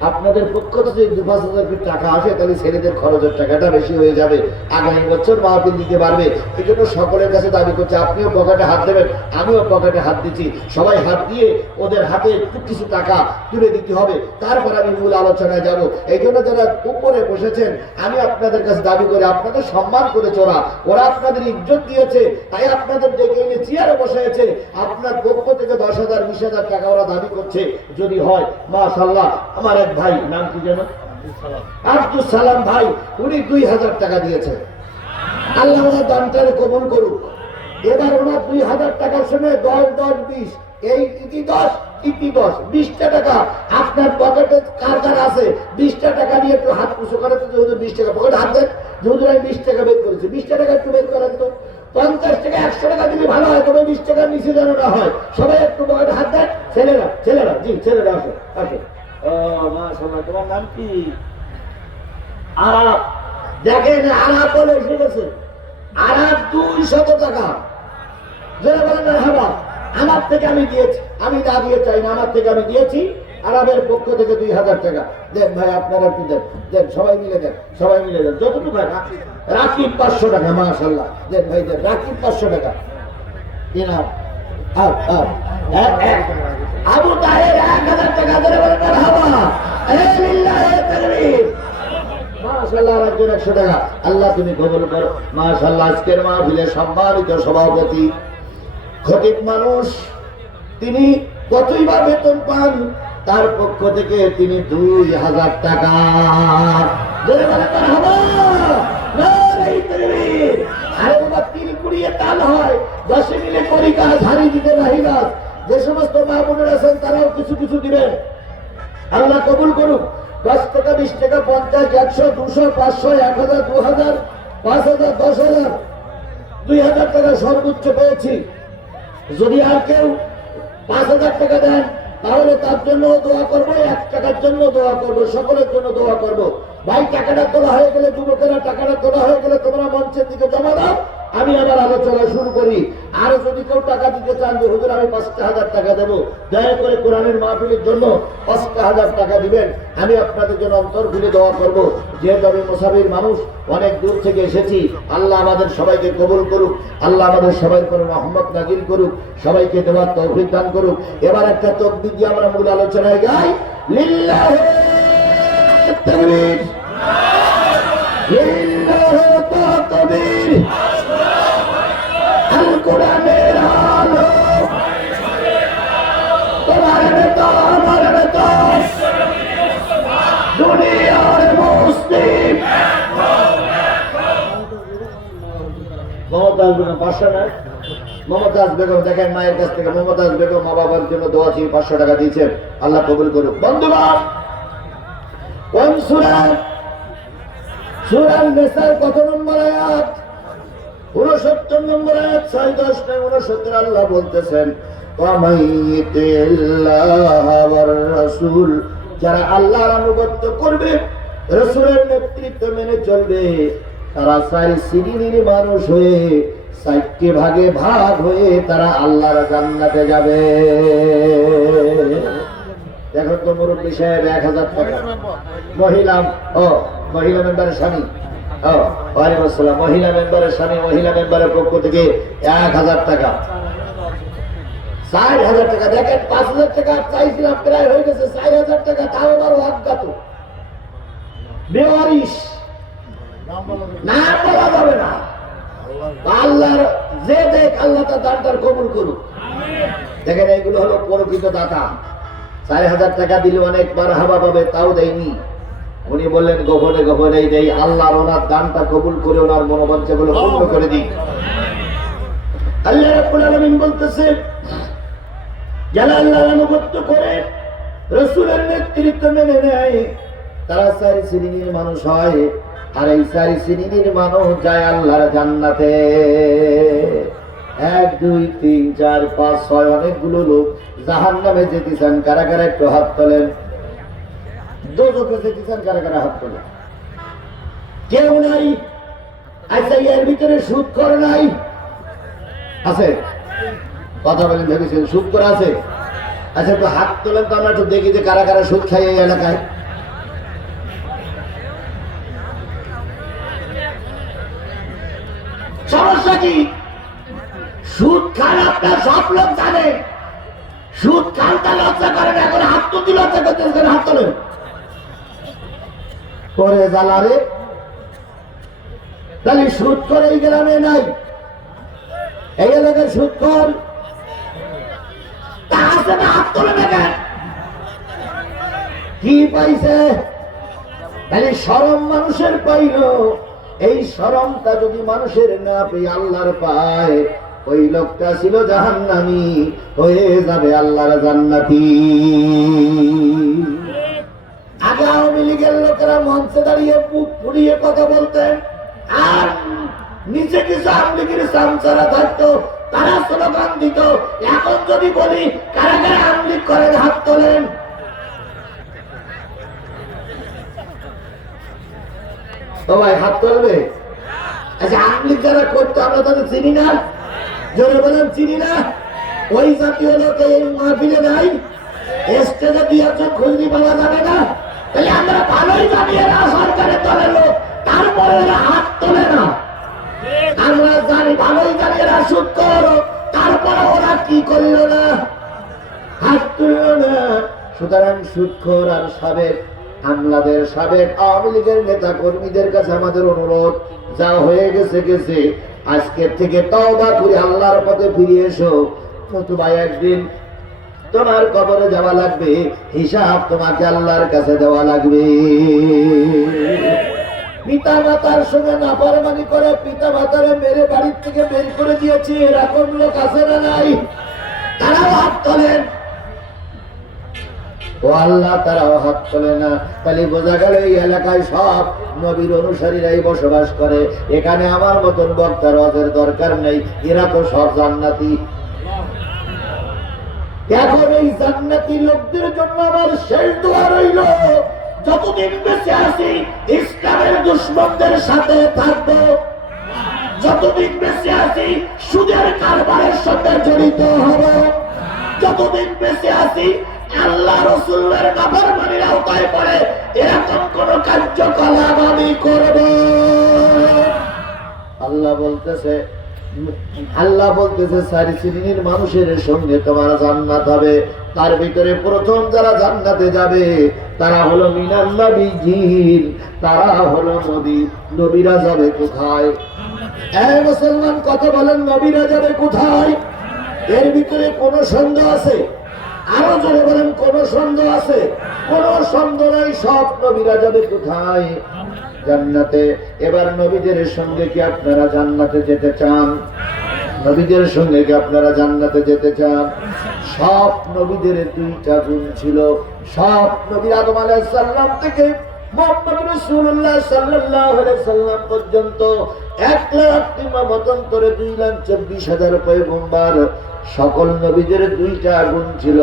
আপনাদের পক্ষ থেকে 2-5,000 টাকা আসে, তাহলে ছেলেদের খরচের টাকাটা বেশি হয়ে যাবে, আগামী বছর মাহফিল দিতে পারবে। এই জন্য সকলের কাছে দাবি করছে, আপনিও পকেটে হাত দেবেন, আমিও পকেটে হাত দিচ্ছি, সবাই হাত দিয়ে ওদের হাতে একটু কিছু টাকা তুলে দিতে হবে। তারপর আমি মূল আলোচনায় যাব। এই জন্য যারা উপরে বসেছেন, আমি আপনাদের কাছে দাবি করে আপনাদের সম্মান করেছে, ওরা আপনাদের ইজ্জত দিয়েছে, তাই আপনাদের ডেকে এনে চেয়ারে বসেছে। আপনার পক্ষ থেকে 10,000 20,000 টাকা ওরা দাবি করছে। যদি হয় মাশাআল্লাহ, আমার এক ভাই, নাম কি যেন, আব্দুল সালাম ভাই, উনি 2,000 টাকা দিয়েছে। আল্লাহ ওনার দানটারে কবুল করুক। এবার ওনার 2,000 টাকার সঙ্গে 10-10-20, এই ইতি 10 ইতি 10, 20টা টাকা আপনার পকেটে কার কার আছে? 20টা টাকা নিয়ে একটু হাত উঁচু করে তো, 20 টাকা পকেটে হাত দেন। যেহেতু আমি 20 টাকা বের করেছি, 20টা টাকা একটু বের করেন তো। 50 টাকা 100 টাকা দিলে ভালো হয়, তবে 20 টাকার নিচে যেন না হয়। সবাই একটু পকেটে হাত দেন। ছেলেরা জি, ছেলেরা আসো আসো। ও মাশাআল্লাহ, তোমার নাম কি? আরাব। দেখেন, আরাব বলে এসে গেছে। আরাব 200 টাকা। যারা বলেন না হাবা, আমার থেকে আমি দিয়েছি, আমি না দিয়ে চাই না, আমার থেকে আমি দিয়েছি। আরবের পক্ষ থেকে 2,000 টাকা দেন ভাই, আপনারা একটু দেন, দেন সবাই মিলে দেন, সবাই মিলে দেন যতটুকু হয়। রাকিব 500 টাকা, মাশাআল্লাহ, দেন ভাই দেন, রাকিব 500 টাকা। আবু তাহের 1,000 টাকা ধরে বলেন মারহাবা, লিল্লাহি তাকবীর। মাশাআল্লাহ, রাখবেন 100 টাকা। আল্লাহ তুমি কবুল করো। মাশাআল্লাহ, আজকের মাহফিলে সম্মানিত সভাপতি খতিব মানুষ, তিনি কতই বা বেতন পান, তার পক্ষ থেকে তিনি 2,000 টাকা। আরে বাবা, 3 কুড়িয়ে তাল হয়, 10 মিলে করি কাজ, হারি দিতে নাহি না। যে সমস্ত মা বোনের আছেন তারাও কিছু কিছু দিবেন, আল্লাহ কবুল করুক। 10 টাকা, 20 টাকা, 50, 100, 200, 500, 1,000, 2,000, 5,000, 10,000, 2,000 টাকা সর্বোচ্চ পেয়েছি। যদি আর কেউ 5,000 টাকা দেন, তাহলে তার জন্য দোয়া করবো, 1 টাকার জন্য দোয়া করবো, সকলের জন্য দোয়া করবো। ভাই, টাকাটা তোলা হয়ে গেলে, যুবকেরা টাকাটা তোলা হয়ে গেলে তোমরা মঞ্চের দিকে জমা দাও, আমি আবার আলোচনা শুরু করি। আর যদি কেউ টাকা দিতে চান যে হুজুর আমি 5,000 টাকা দেবো, দয়া করে কোরআনের মাহফিলের জন্য 5,000 টাকা দিবেন, আমি আপনাদের জন্য অন্তর খুলে দোয়া করবো। যেহেতু আমি মুসাফির মানুষ, অনেক দূর থেকে এসেছি, আল্লাহ আমাদের সবাইকে কবুল করুক, আল্লাহ আমাদের সবাই করে রহমত নাজিল করুক, সবাইকে দেওয়ার তৌফিক দান করুক। এবার একটা তাকবীর দিয়ে আমরা মূল আলোচনায় যাই। লিল্লাহি তাকবীর, লিল্লাহি তাকবীর। আল কোরআনের আলো, তোমার বেতন আমার বেতন, দুনিয়ার মুসলিম। মমতাজ বেগম 500 না, মমতাজ বেগম দেখেন, মায়ের কাছ থেকে মমতাজ বেগম মা বাবার জন্য দোয়া চেয়ে 500 টাকা দিয়েছেন, আল্লাহ কবুল করুক। বন্ধুগণ, কোন সূরা? সূরা নিসার কত নম্বর আয়াত? 69 নম্বর আয়াত, 6-10 নয় 69। আল্লাহ বলতেছেন, যারা আল্লাহর আনুগত্য করবে, রাসূলের নেতৃত্ব মেনে চলবে, তারা 4 শ্রেণীর মানুষ হয়ে 4টি ভাগে ভাগ হয়ে তারা আল্লাহর জান্নাতে যাবে। দেখো তো মুরব্বী সাহেব 1000 টাকা মহিলা মহিলা মেম্বারের স্বামী ওয়ালাইকুম আসসালাম, মহিলা মেম্বারের স্বামী মহিলা মেম্বারের পক্ষ থেকে 1000 টাকা, 4000 টাকা। দেখেন 5000 টাকা চাইছিলাম, প্রায় হয়ে গেছে 4000 টাকা। তাও আবার অজ্ঞাত বেওয়ারিশ, নাম বলা যাবে না। আল্লাহর যে দেখ আল্লাহ তার দানটার কবুল করুক। দেখেন এইগুলো হলো প্রকৃত দাতা। 4000 টাকা দিলে অনেকবার হাবা পাবে, তাও দেয়নি। উনি বললেন গোপনে গোপনে দেই, আল্লাহর ওনার দানটা কবুল করে ওনার মনোবাঞ্ছাগুলো পূর্ণ করে দিই। আল্লাহ রাব্বুল আলামিন বলতেছে, যারা আল্লাহর আনুগত্য করে রাসূলের নেতৃত্ব মেনে নেয় তারা 4 শ্রেণীর মানুষ হয়। আর এই 4 শ্রেণীর মানুষ যায় আল্লাহর জান্নাতে। 1 2 3 4 5 6 অনেকগুলো লোক জাহান্নামে যেতে চান। কারা কারা একটু হাত তোলেন। দোজখে যেতে চান কারা কারা হাত তোলেন। কেউ নাই? আচ্ছা, এর ভিতরে সুদখোর নাই? আছে? কথা বলেন, ভেবেছেন সুদখোর আছে? আচ্ছা, একটু হাত তোলেন তো আমরা একটু দেখি যে কারা কারা সুদ খায় এই এলাকায়। সমস্যা কি? সুদ খান আপনার সব লোক জানে। সুদ খান তা লজ্জা করেন, এখন হাত তুলতে লজ্জা করতেছেন, হাত তোলেন করে জ্বালারে। তাহলে সুদ করে এই গ্রামে নাই, এই এলাকায় সুদ কর তা আছে না, হাত তোলে দেখেন কি পাইছে। তাহলে শরম মানুষের পাইল, এই শরমটা যদি মানুষের না পেয়ে আল্লাহর পায়, ওই লোকটা ছিল জাহান্নামী, হয়ে যাবে আল্লাহর জান্নাতি। আগে আওয়ামী লীগের লোকেরা মঞ্চে দাঁড়িয়ে বুক ফুরিয়ে কথা বলতেন, আর নিচে কিছু আওয়ামী লীগের চামচারা থাকতো, তারা স্লোগান দিত। এখন যদি বলি কারা কারা আওয়ামী লীগ করেন, হাত তোলেন। সবাই হাত তুলবে? আচ্ছা, আওয়ামী লীগ যারা করতো আমরা তাদের চিনি না? জোরে বলেন চিনি না? ওই জাতীয় লোক এই মাহফিলে নাই, স্টেজে দিয়ে খুঁজনি পাওয়া যাবে না। তাহলে আমরা ভালোই জানি এরা সরকারের দলের লোক, তারপরে এরা হাত তোলে না। আমরা জানি, ভালোই জানি এরা সুদ করো, তারপরে ওরা কি করলো না, হাত তুললো না। সুতরাং সুদখোর আর সাবেক আমলাদের, সাবেক আওয়ামী লীগের নেতা কর্মীদের কাছে আমাদের অনুরোধ, যা হয়ে গেছে গেছে, আজকের থেকে তওবা করে আল্লাহর পথে ফিরে এসো। নতুবা একদিন তোমার কবরে যাওয়া লাগবে, হিসাব তোমাকে আল্লাহর কাছে দেওয়া লাগবে। পিতা মাতার সঙ্গে নাফরমানি করে পিতা মাতারে মেরে বাড়ির থেকে বের করে দিয়েছে, এরকম লোক আছে না নাই? তারাও হাত তোলেন। ও আল্লাহ, তারাও হাত তোলে না। তাহলে বোঝা গেল এই এলাকায় সব নবীর অনুসারীরাই বসবাস করে। এখানে আমার মতন বক্তার ওয়াজের দরকার নেই, এরা তো সব জান্নাতি। এখন এই জান্নাতি লোকদের জন্য আমার শেষ দোয়া রইল, যতদিন বেঁচে আছি ইসলামের দুশমনদের সাথে থাকবো, যতদিন বেঁচে আছি সুদের কারবারের সঙ্গে জড়িত হব, যতদিন বেঁচে আছি আল্লাহ রাসূলের নাফরমানির আওতায় পড়ে এরকম কোন কার্যকলাপ আমি করব। আল্লাহ বলতেছে 4 শ্রেণীর মানুষের সঙ্গে তোমার জান্নাত হবে। তার ভিতরে প্রথম যারা জান্নাতে যাবে তারা হলো মিনাল নবিয়্যিন, তারা হলো নবী। নবীরা যাবে কোথায়? এই মুসলমান কথা বলেন, নবীরা যাবে কোথায়? এর ভিতরে কোনো সন্দেহ আছে? আরো জোরে বলেন, কোন সন্দেহ আছে? কোন সন্দেহ নাই, সব নবীরা যাবে কোথায়? জান্নাতে। এবার নবীদের সঙ্গে কি আপনারা জান্নাতে যেতে চান? নবীদের সঙ্গে কি আপনারা জান্নাতে যেতে চান? সব নবীদের 2টা গুণ ছিল। সব নবী আদম আলাইহিস সালাম থেকে মুহাম্মদ রাসূলুল্লাহ সাল্লাল্লাহু আলাইহি সাল্লাম পর্যন্ত 1,00,000 মতান্তরে 2,24,000 পয়গম্বর, সকল নবীদের 2টা গুণ ছিল।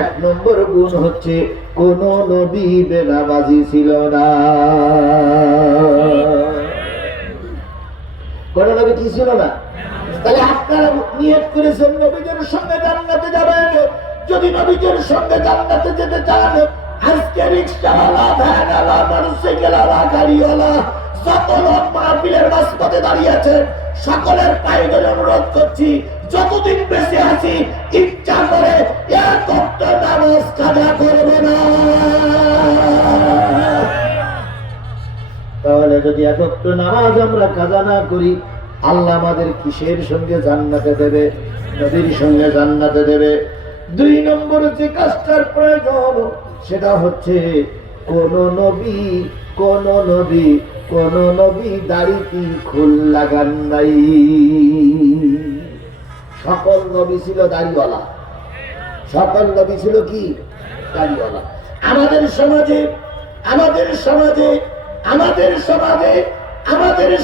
1 নম্বর গুণ হচ্ছে কোন নবী বেনামাজি ছিল না। বড় নবী কি ছিল না? তাহলে আপনারা নিয়ত করেছেন নবীদের সঙ্গে জান্নাতে যাবেন। যদি নবীদের সঙ্গে জান্নাতে যেতে চান, আজকে রিকশাওয়ালা, ভ্যানওয়ালা, মোটরসাইকেলওয়ালা, গাড়িওয়ালা যত লোক মাহফিলের রাস্তাতে দাঁড়িয়ে আছেন, সকলের পায়ে ধরে অনুরোধ করছি, যতদিন বেঁচে আছি ইচ্ছা করে এক ওয়াক্ত নামাজ কাজা করবে না। তাহলে যদি এক ওয়াক্ত নামাজ আমরা কাজা না করি, আল্লাহ আমাদের কিসের সঙ্গে জান্নাতে দেবে? নবীর সঙ্গে জান্নাতে দেবে। 2 নম্বর যে কাজটার প্রয়োজন, সেটা হচ্ছে কোন নবী দাড়িতে খুল লাগান নাই। সকল নবী ছিল দাড়িওয়ালা, সকল নবী ছিল কি? দাড়িওয়ালা। আমাদের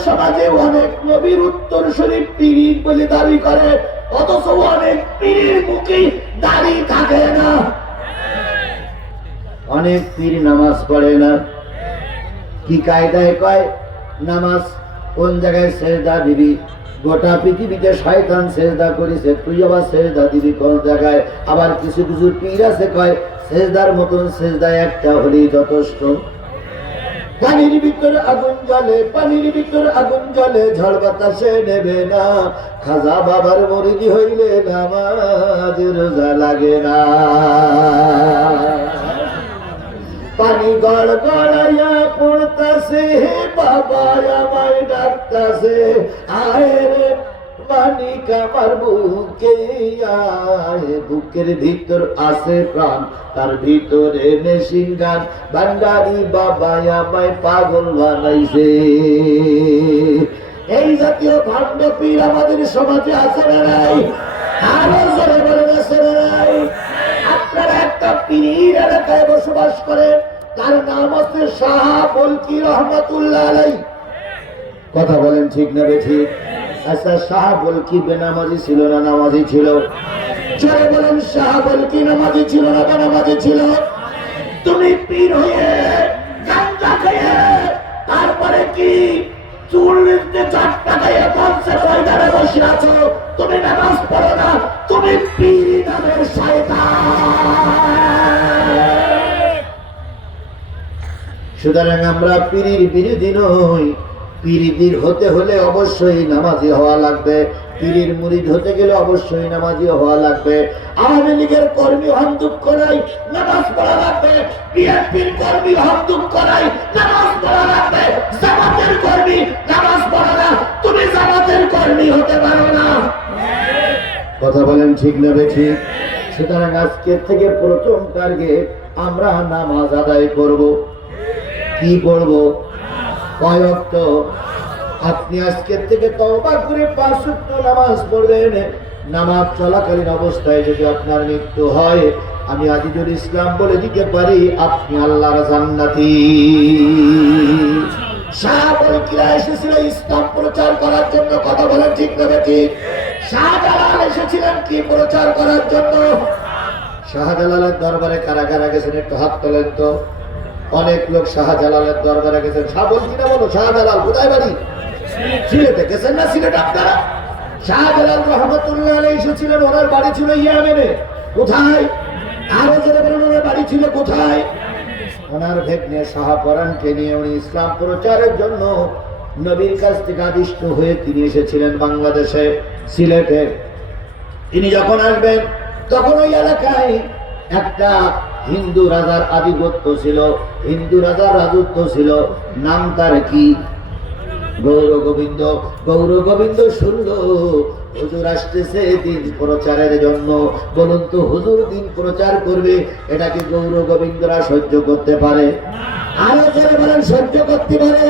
সমাজে অনেক নবীর উত্তর শরীফ পীর বলে দাবি করে, অথচ অনেক পীরের মুখে দাড়ি থাকে না। অনেক পীর নামাজ পড়ে না। কি কায়দায় কয় নামাজ কোন জায়গায় সেজদা দিবি? গোটা পৃথিবীতে শয়তান সেজদা করেছে, তুই আবার সেজদা দিবি কোন জায়গায়? আবার কিছু কিছু পীর আছে কয় সেজদার মতন সেজদা একটা হলেই যথেষ্ট। পানির ভিতরে আগুন জ্বলে, ঝড় বাতাসে নেবে না। খাজা বাবার মুরিদি হইলে নামাজ রোজা লাগে না। পানি গড় গড়াইয়া পড়তাছে, বাবা আমায় ডাকতাছে, আয় রে মানিক আমার বুকে আয়। বুকের ভিতর আছে প্রাণ, তার ভিতরে মেশিন গান, ভান্ডারি বাবা আমায় পাগল বানাইছে। এই জাতীয় ভাণ্ড পীর আমাদের সমাজে আছে না নাই? আরো জোরে বলেন আছে না নাই? আপনারা একটা পীর এলাকায় বসবাস করেন, তার নাম হচ্ছে শাহ বলকি রহমতুল্লাহ আলাইহি। কথা বলেন ঠিক না বেঠিক? আচ্ছা, শাহ বলকি বেনামাজি ছিল না নামাজি ছিল? জোরে বলেন, শাহ বলকি নামাজি ছিল না বেনামাজি ছিল? তুমি পীর হয়ে গাঁজা খেয়ে তারপরে কি চুল নিতে 4 টাকায় পৌঁছে ময়দানে বসে আছো, তুমি নামাজ পড়ো না, তুমি পীর নামের শয়তান। সুতরাং আমরা পীরের বিরোধী নই। পীরদের হতে হলে অবশ্যই নামাজি হওয়া লাগবে, পীরের মুরিদ হতে গেলে অবশ্যই নামাজি হওয়া লাগবে। আওয়ামী লীগের কর্মী হন দুঃখ নাই, নামাজ পড়া লাগবে। বিএনপির কর্মী হন দুঃখ নাই, নামাজ পড়া লাগবে। জামাতের কর্মী নামাজ পড়া না, তুমি জামাতের কর্মী হতে পারো না। কথা বলেন ঠিক না বেঠিক? সুতরাং আজকের থেকে প্রথম টার্গেট আমরা নামাজ আদায় করব। কি করব? কয় ওয়াক্ত? আপনি আজকের থেকে তওবা করে 5 ওয়াক্ত নামাজ পড়বেন। নামাজ চলাকালীন অবস্থায় যদি আপনার মৃত্যু হয়, আমি আজিজুল ইসলাম বলে দিতে পারি আপনি আল্লাহর জান্নাতি। শাহবলকিরা এসেছিল ইসলাম প্রচার করার জন্য। কথা বলেন ঠিক না বেঠিক? শাহজালাল এসেছিলেন কি প্রচার করার জন্য? শাহজালালের দরবারে কারা কারা গেছেন একটু হাত তোলেন তো। অনেক লোক শাহজালালের দরবারে গেছেন। শাহবলকি না বলো, শাহজালাল কোথায় বাড়ি? সিলেটে গেছেন না? সিলেট আপনারা? শাহজালাল রহমতুল্লাহ আলাইহি এসেছিলেন, ওনার বাড়ি ছিল ইয়েমেনে। কোথায়? আরো জোরে বলুন, ওনার বাড়ি ছিল কোথায়? ওনার ভেগ্নে শাহপরানকে নিয়ে উনি ইসলাম প্রচারের জন্য নবীর কাছ থেকে আদিষ্ট হয়ে তিনি এসেছিলেন বাংলাদেশে, সিলেটে। তিনি যখন আসবেন তখন ওই এলাকায় একটা হিন্দু রাজার আধিপত্য ছিল, হিন্দু রাজার রাজত্ব ছিল। নাম তার কি? গৌর গোবিন্দ। গৌর গোবিন্দ শুনল হুজুর আসতেছে দিন প্রচারের জন্য। বলুন তো, হুজুর দিন প্রচার করবে, এটা কি গৌর গোবিন্দরা সহ্য করতে পারে? আরো যারা বলেন সহ্য করতে পারে?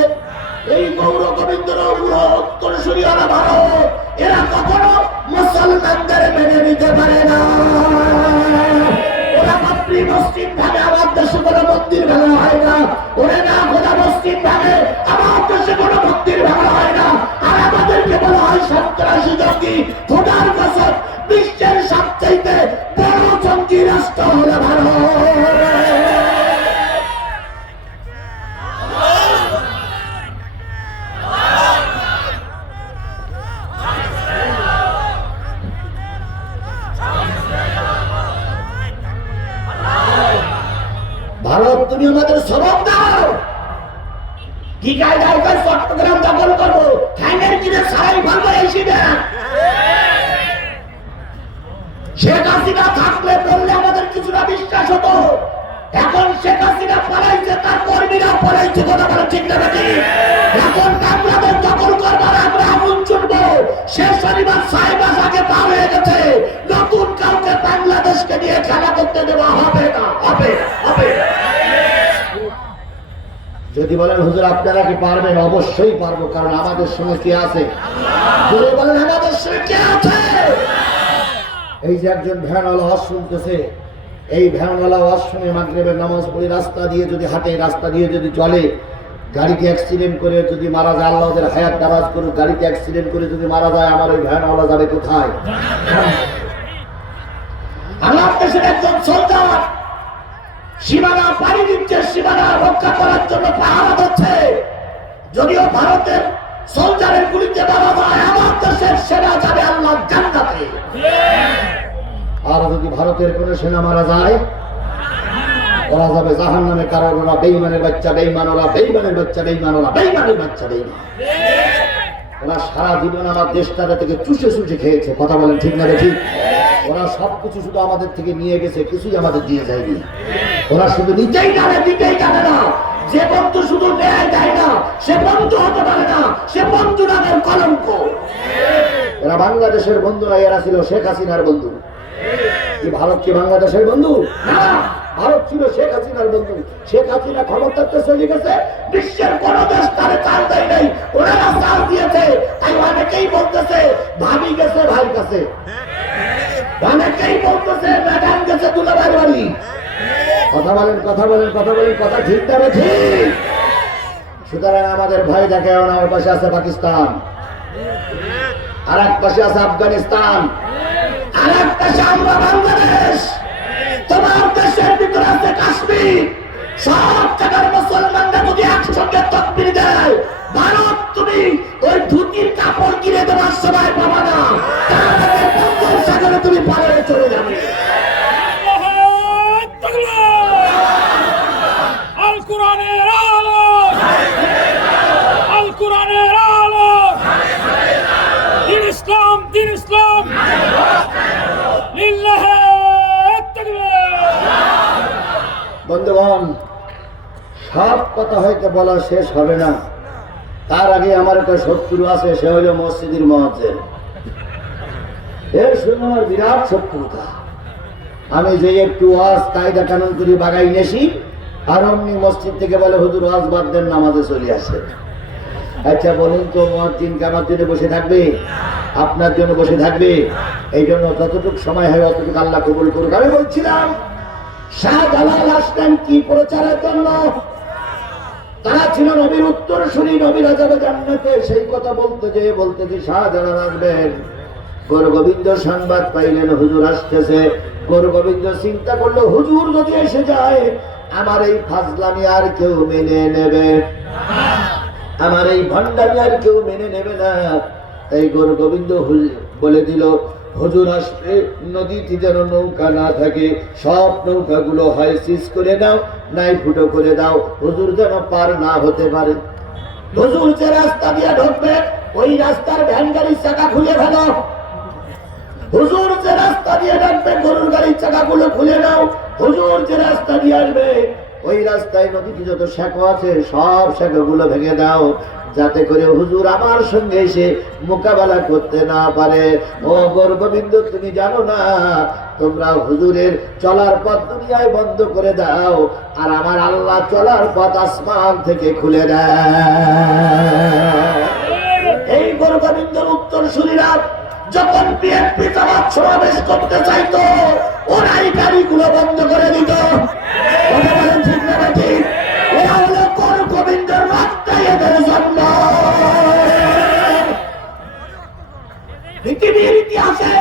এই গৌর গোবিন্দরা পুরো উত্তরসূরিয়ারা ভালো, এরা কখনো মুসলমানদের মেনে নিতে পারে না। ওরা মাতৃ মসজিদ ভাবে, আমার দেশে কোনো মন্দির ভালো হয় না। ওরা না খোদা মসজিদ ভাবে, আমার দেশে কোনো মন্দির ভালো হয় না। আর আমাদেরকে বলা হয় সন্ত্রাসী জঙ্গি। খোদার কসম, বিশ্বের সবচেয়ে বড় জঙ্গি রাষ্ট্র হলো ভারত। তুমি আমাদের সবক দাও। কি কায়দায় করে চট্টগ্রাম দখল করবো, ঠ্যাঙের কিনে সারাই ভাঙবো এই শিবে। শেখ হাসিনা থাকলে বললে আমাদের কিছুটা বিশ্বাস হতো। এখন শেখ হাসিনা পালাইছে, তার কর্মীরা পালাইছে, কথা বলে ঠিক না বেটি? এখন বাংলাদেশ দখল করবার আমরা আগুন ছুটবো। শেষ শনিবার সাইবাস আগে পার হয়ে গেছে, নতুন কাউকে বাংলাদেশকে নিয়ে খেলা করতে দেওয়া হবে না, হবে হবে। যদি বলেন হুজুর আপনারা কি পারবেন, অবশ্যই পারবো, কারণ আমাদের সঙ্গে কে আছে? যদি বলেন আমাদের সঙ্গে কে আছে? এই যে একজন ভ্যানওয়ালা ওয়াজ শুনতেছে, এই ভ্যানওয়ালা ওয়াজ শুনে মাগরিবের নামাজ পড়ে রাস্তা দিয়ে যদি হাঁটে, রাস্তা দিয়ে যদি চলে, গাড়িতে অ্যাক্সিডেন্ট করে যদি মারা যায়, আল্লাহ ওদের হায়াত দারাজ করুক, গাড়িতে অ্যাক্সিডেন্ট করে যদি মারা যায়, আমার ওই ভ্যানওয়ালা যাবে কোথায়? আমার দেশের একজন সোলজার সীমানা পাড়ি দিচ্ছে, সীমানা রক্ষা করার জন্য পাহারা দিচ্ছে। যদিও ভারতের সোলজারের গুলিতে মারা যায়, আমার দেশের সেনা যাবে আল্লাহর জান্নাতে। আর যদি ভারতের কোন সেনা মারা যায়, ওরা যাবে জাহান্নামে, কারণ ওরা বেঈমানের বাচ্চা বেঈমান, ওরা বেঈমানের বাচ্চা বেঈমান, ওরা বেঈমানের বাচ্চা বেঈমান। ওরা সারা জীবন আমার দেশটাতে থেকে চুষে চুষে খেয়েছে, কথা বলেন ঠিক না ঠিক? ওরা সবকিছু শুধু আমাদের থেকে নিয়ে গেছে, কিছুই আমাদের দিয়ে যায়নি। ওরা শুধু নিতেই জানে, দিতেই জানে না। যে বন্ধু শুধু নেয় দেয় না, সে বন্ধু হতে পারে না, সে বন্ধু নামের কলঙ্ক। এরা বাংলাদেশের বন্ধু না, এরা ছিল শেখ হাসিনার বন্ধু। কি ভারত কি বাংলাদেশের বন্ধু? না, ভারত ছিল শেখ হাসিনার বন্ধু। শেখ হাসিনা ক্ষমতাতে চলে গেছে, বিশ্বের কোন দেশ তারে চাল দেয় নাই, ওনারা চাল দিয়েছে। তাই অনেকেই বলতেছে ভাবি গেছে ভাই কাছে, অনেকেই বলতেছে ম্যাডাম গেছে দুলাভাইয়ের বাড়ি। কথা বলেন, কথা বলেন, কথা বলেন, কথা ঠিক না ঠিক? সুতরাং আমাদের ভয় দেখে, আমার পাশে আছে পাকিস্তান, আর এক পাশে আছে আফগানিস্তান, আর এক পাশে আমরা বাংলাদেশ। তোমার দেশের ভিতরে আছে কাশ্মীর। সব জায়গার মুসলমানরা যদি একসঙ্গে তাকবীর দেয়, ভারত তুমি ওই ধুতির কাপড় কিনে দেওয়ার সময় পাবা না, তার থেকে বঙ্গোপ সাগরে তুমি পারে চলে যাবে। আল কোরআনের আলো, আল কোরআনের আলো, দিন ইসলাম, দিন ইসলাম, লিল্লাহে তাকবীর। বন্ধুগণ, সব কথা হয়তো বলা শেষ হবে না। তার আগে আমার একটা শত্রু আছে, সে হলো মসজিদের মুয়াজ্জিন। এর সঙ্গে আমার বিরাট শত্রুতা। আমি যে একটু ওয়াজ কায়দা কানুন করি বাগাই নেছি, আর অমনি মসজিদ থেকে বলে হুজুর ওয়াজ বাদ দেন, নামাজে চলে আসে। আচ্ছা বলুন তো, মুয়াজ্জিন কি আমার জন্য বসে থাকবে? আপনার জন্য বসে থাকবে? এই জন্য যতটুকু সময় হয় অতটুকু আল্লাহ কবুল করুক। আমি বলছিলাম শাহজালাল আসলেন কি প্রচারের জন্য? তারা ছিল নবীর উত্তরসূরি, নবীরা যাবে জান্নাতে। সেই কথা বলতে যে শাহজালাল আসবেন, গৌর গোবিন্দ সংবাদ পাইলেন হুজুর আসতেছে। গৌর গোবিন্দ চিন্তা করলো, হুজুর যদি এসে যায়, আমার এই ফাজলামি আর কেউ মেনে নেবে, আমার এই ভণ্ডামি আর কেউ মেনে নেবে না। তাই গৌর গোবিন্দ বলে দিল, হুজুর আসবে, নদীতে যেন নৌকা না থাকে, সব নৌকাগুলো হয় সিজ করে দাও, নাই ফুটো করে দাও, হুজুর যেন পার না হতে পারে। হুজুর যে রাস্তা দিয়ে ঢুকবে, ওই রাস্তার ভ্যান গাড়ির চাকা খুলে ফেলো। হুজুর যে রাস্তা দিয়ে ঢুকবে, গরুর গাড়ির চাকাগুলো খুলে নাও। হুজুর যে রাস্তা দিয়ে আসবে, ওই রাস্তায় নদীতে যত শাখা আছে, সব শাখাগুলো ভেঙে দাও, যাতে করে হুজুর আমার সঙ্গে এসে মোকাবেলা করতে না পারে। ও গৌর গোবিন্দ, তুমি জানো না, তোমরা হুজুরের চলার পথ দুনিয়ায় বন্ধ করে দাও, আর আমার আল্লাহ চলার পথ আসমান থেকে খুলে দেয়। এই গৌর গোবিন্দর উত্তরসূরিরা যখন বিএনপি জামাত সমাবেশ করতে চাইতো, ওরাই গাড়িগুলো বন্ধ করে দিত। কথা বলেন ঠিক না ঠিক? এরা হলো গৌর গোবিন্দের রাস্তায় এদের জন্ম। পৃথিবীর ইতিহাসে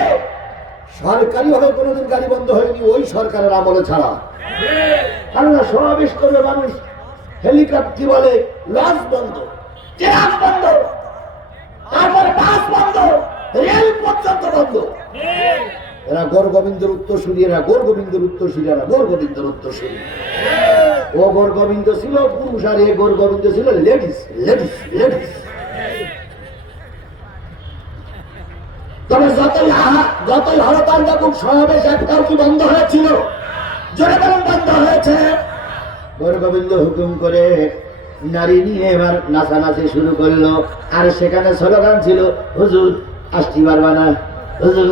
সরকারি ভাবে কোনোদিন গাড়ি বন্ধ হয়নি, ওই সরকারের আমলে ছাড়া। কারণ সমাবেশ করবে মানুষ, হেলিকপ্টার কি বলে, লঞ্চ বন্ধ, ট্রাক বন্ধ, তারপরে বাস বন্ধ, রেল পর্যন্ত বন্ধ। এরা গৌর গোবিন্দের উত্তরসূরি, এরা গৌর গোবিন্দের উত্তরসূরি, এরা গৌর গোবিন্দের উত্তরসূরি। ও গোর গোবিন্দ ছিল পুরুষ আর এ গোর গোবিন্দ ছিল লেডিস লেডিস লেডিস। তবে যতই হরতাল সমাবেশ একটাও কি বন্ধ হয়েছিল? জোরে বলেন বন্ধ হয়েছে। গোর গোবিন্দ হুকুম করে নারী নিয়ে এবার নাচানাচি শুরু করলো। আর সেখানে স্লোগান ছিল, হুজুর আসতে পারবা না, হুজুর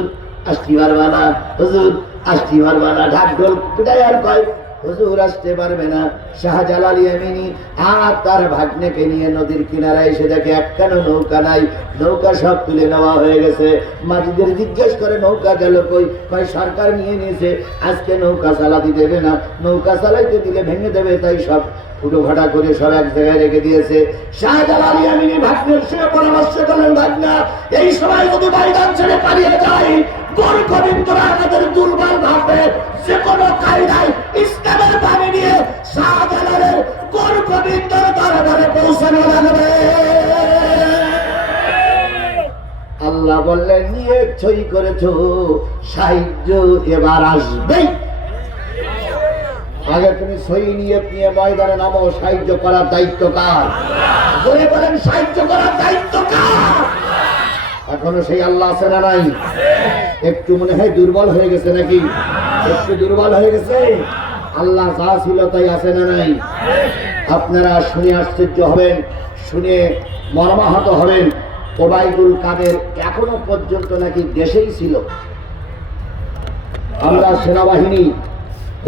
আসতে পারবা না, হুজুর আসতে পারবা না। ঢাক ঢোল পিটাই আর কয় হুজুর আসতে পারবে না। শাহজালাল ইয়ামিনী আর তার ভাগ্নেকে নিয়ে নদীর কিনারায় এসে দেখে একখানা নৌকা নাই, নৌকা সব তুলে নেওয়া হয়ে গেছে। মাঝিদের জিজ্ঞেস করে নৌকা গেল কই? কয় সরকার নিয়ে নিয়েছে, আজকে নৌকা চালাতে দেবে না, নৌকা চালাইতে দিলে ভেঙে দেবে, তাই সব ফুটো ফাটা করে সব এক জায়গায় রেখে দিয়েছে। শাহজালাল ইয়ামিনী ভাগ্নের সঙ্গে পরামর্শ করলেন, ভাগ্না এই সময় যদি ময়দান ছেড়ে পালিয়ে যায়, গোর গোবিন্দরা আমাদের দুর্বল ভাববে, যে কোনো কায়দায় ইসলামের বাণী নিয়ে শাহজালালের গোর গোবিন্দর দরবারে পৌঁছানো লাগবে। আল্লাহ বললেন, নিয়ে ছই করেছো, সাহায্য এবার আসবেই। আগে তুমি সই নিয়ে ময়দানে নামো, সাহায্য করার দায়িত্ব কার? বলে বলেন সাহায্য করার দায়িত্ব কার? এখনো সেই আল্লাহ আছে না নাই? একটু মনে হয় দুর্বল হয়ে গেছে নাকি? একটু দুর্বল হয়ে গেছে। আল্লাহ যা ছিল তাই আছে না নাই? আপনারা শুনে আশ্চর্য হবেন, শুনে মর্মাহত হবেন। ওবায়দুল কাদের এখনো পর্যন্ত নাকি দেশেই ছিল। আমরা সেনাবাহিনী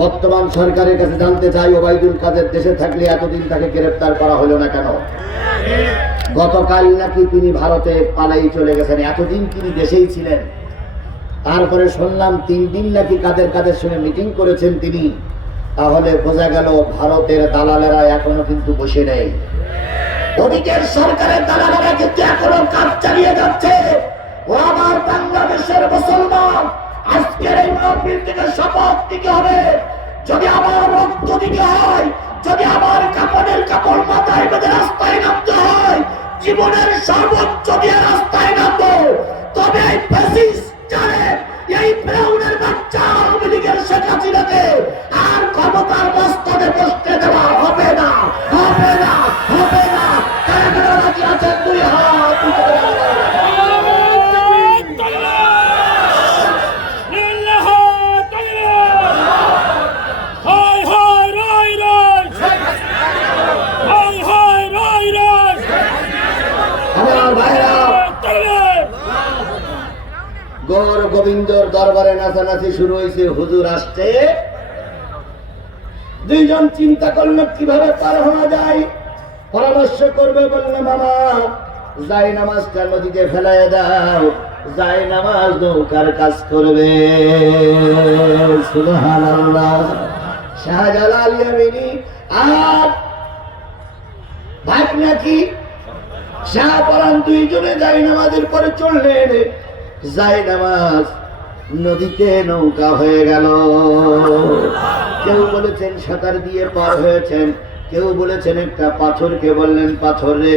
বর্তমান সরকারের কাছে জানতে চাই, ওবায়দুল কাদের দেশে থাকলে এতদিন তাকে গ্রেফতার করা হলো না কেন? গতকাল নাকি তিনি ভারতে পালাই চলে গেছেন, এতদিন তিনি দেশেই ছিলেন। তারপরে শুনলাম 3 দিন নাকি কাদের সঙ্গে মিটিং করেছেন তিনি। তাহলে বোঝা গেল ভারতের দালালেরা এখনো কিন্তু বসে নেই। ওদিকের সরকারের দালালেরা কিন্তু এখনো কাজ চালিয়ে যাচ্ছে। ও আমার বাংলাদেশের মুসলমান, আজকের এই মাহফিল থেকে শপথ দিতে হবে, যদি আমার রক্ত দিতে হয়, যদি আমার কাপড়ের কাপড় মাথায় বেঁধে রাস্তায় নামতে হয়, জীবনের সর্বোচ্চ দিয়ে রাস্তায় নামবো, তবে এই ফ্যাসিস্ট জানেন, এই ফেরাউনের বাচ্চা আওয়ামী লীগের শেখ হাসিনাকে আর ক্ষমতার মস্তকে বসতে দেওয়া হবে না, হবে না, হবে না। তারা রাজি আছেন? 2 হাত উঁচু করে গৌর গোবিন্দর দরবারে নাচানাচি শুরু হয়েছে। হুজুর আসছে, 2 জন চিন্তা করলো কিভাবে পার হওয়া যায়। পরামর্শ করবে, বললো মামা যাই নামাজটা নদীতে ফেলাই দাও, যাই নামাজ নৌকার কাজ করবে। সুবহানাল্লাহ। শাহজালাল ইয়ামিনী আর ভাগ্না কি শাহপরান 2 জনে যাই নামাজের পরে চললেন। যাই নামাজ নদীতে নৌকা হয়ে গেল। কেউ বলেছেন সাঁতার দিয়ে পার হয়েছেন, কেউ বলেছেন একটা পাথরকে বললেন, পাথরে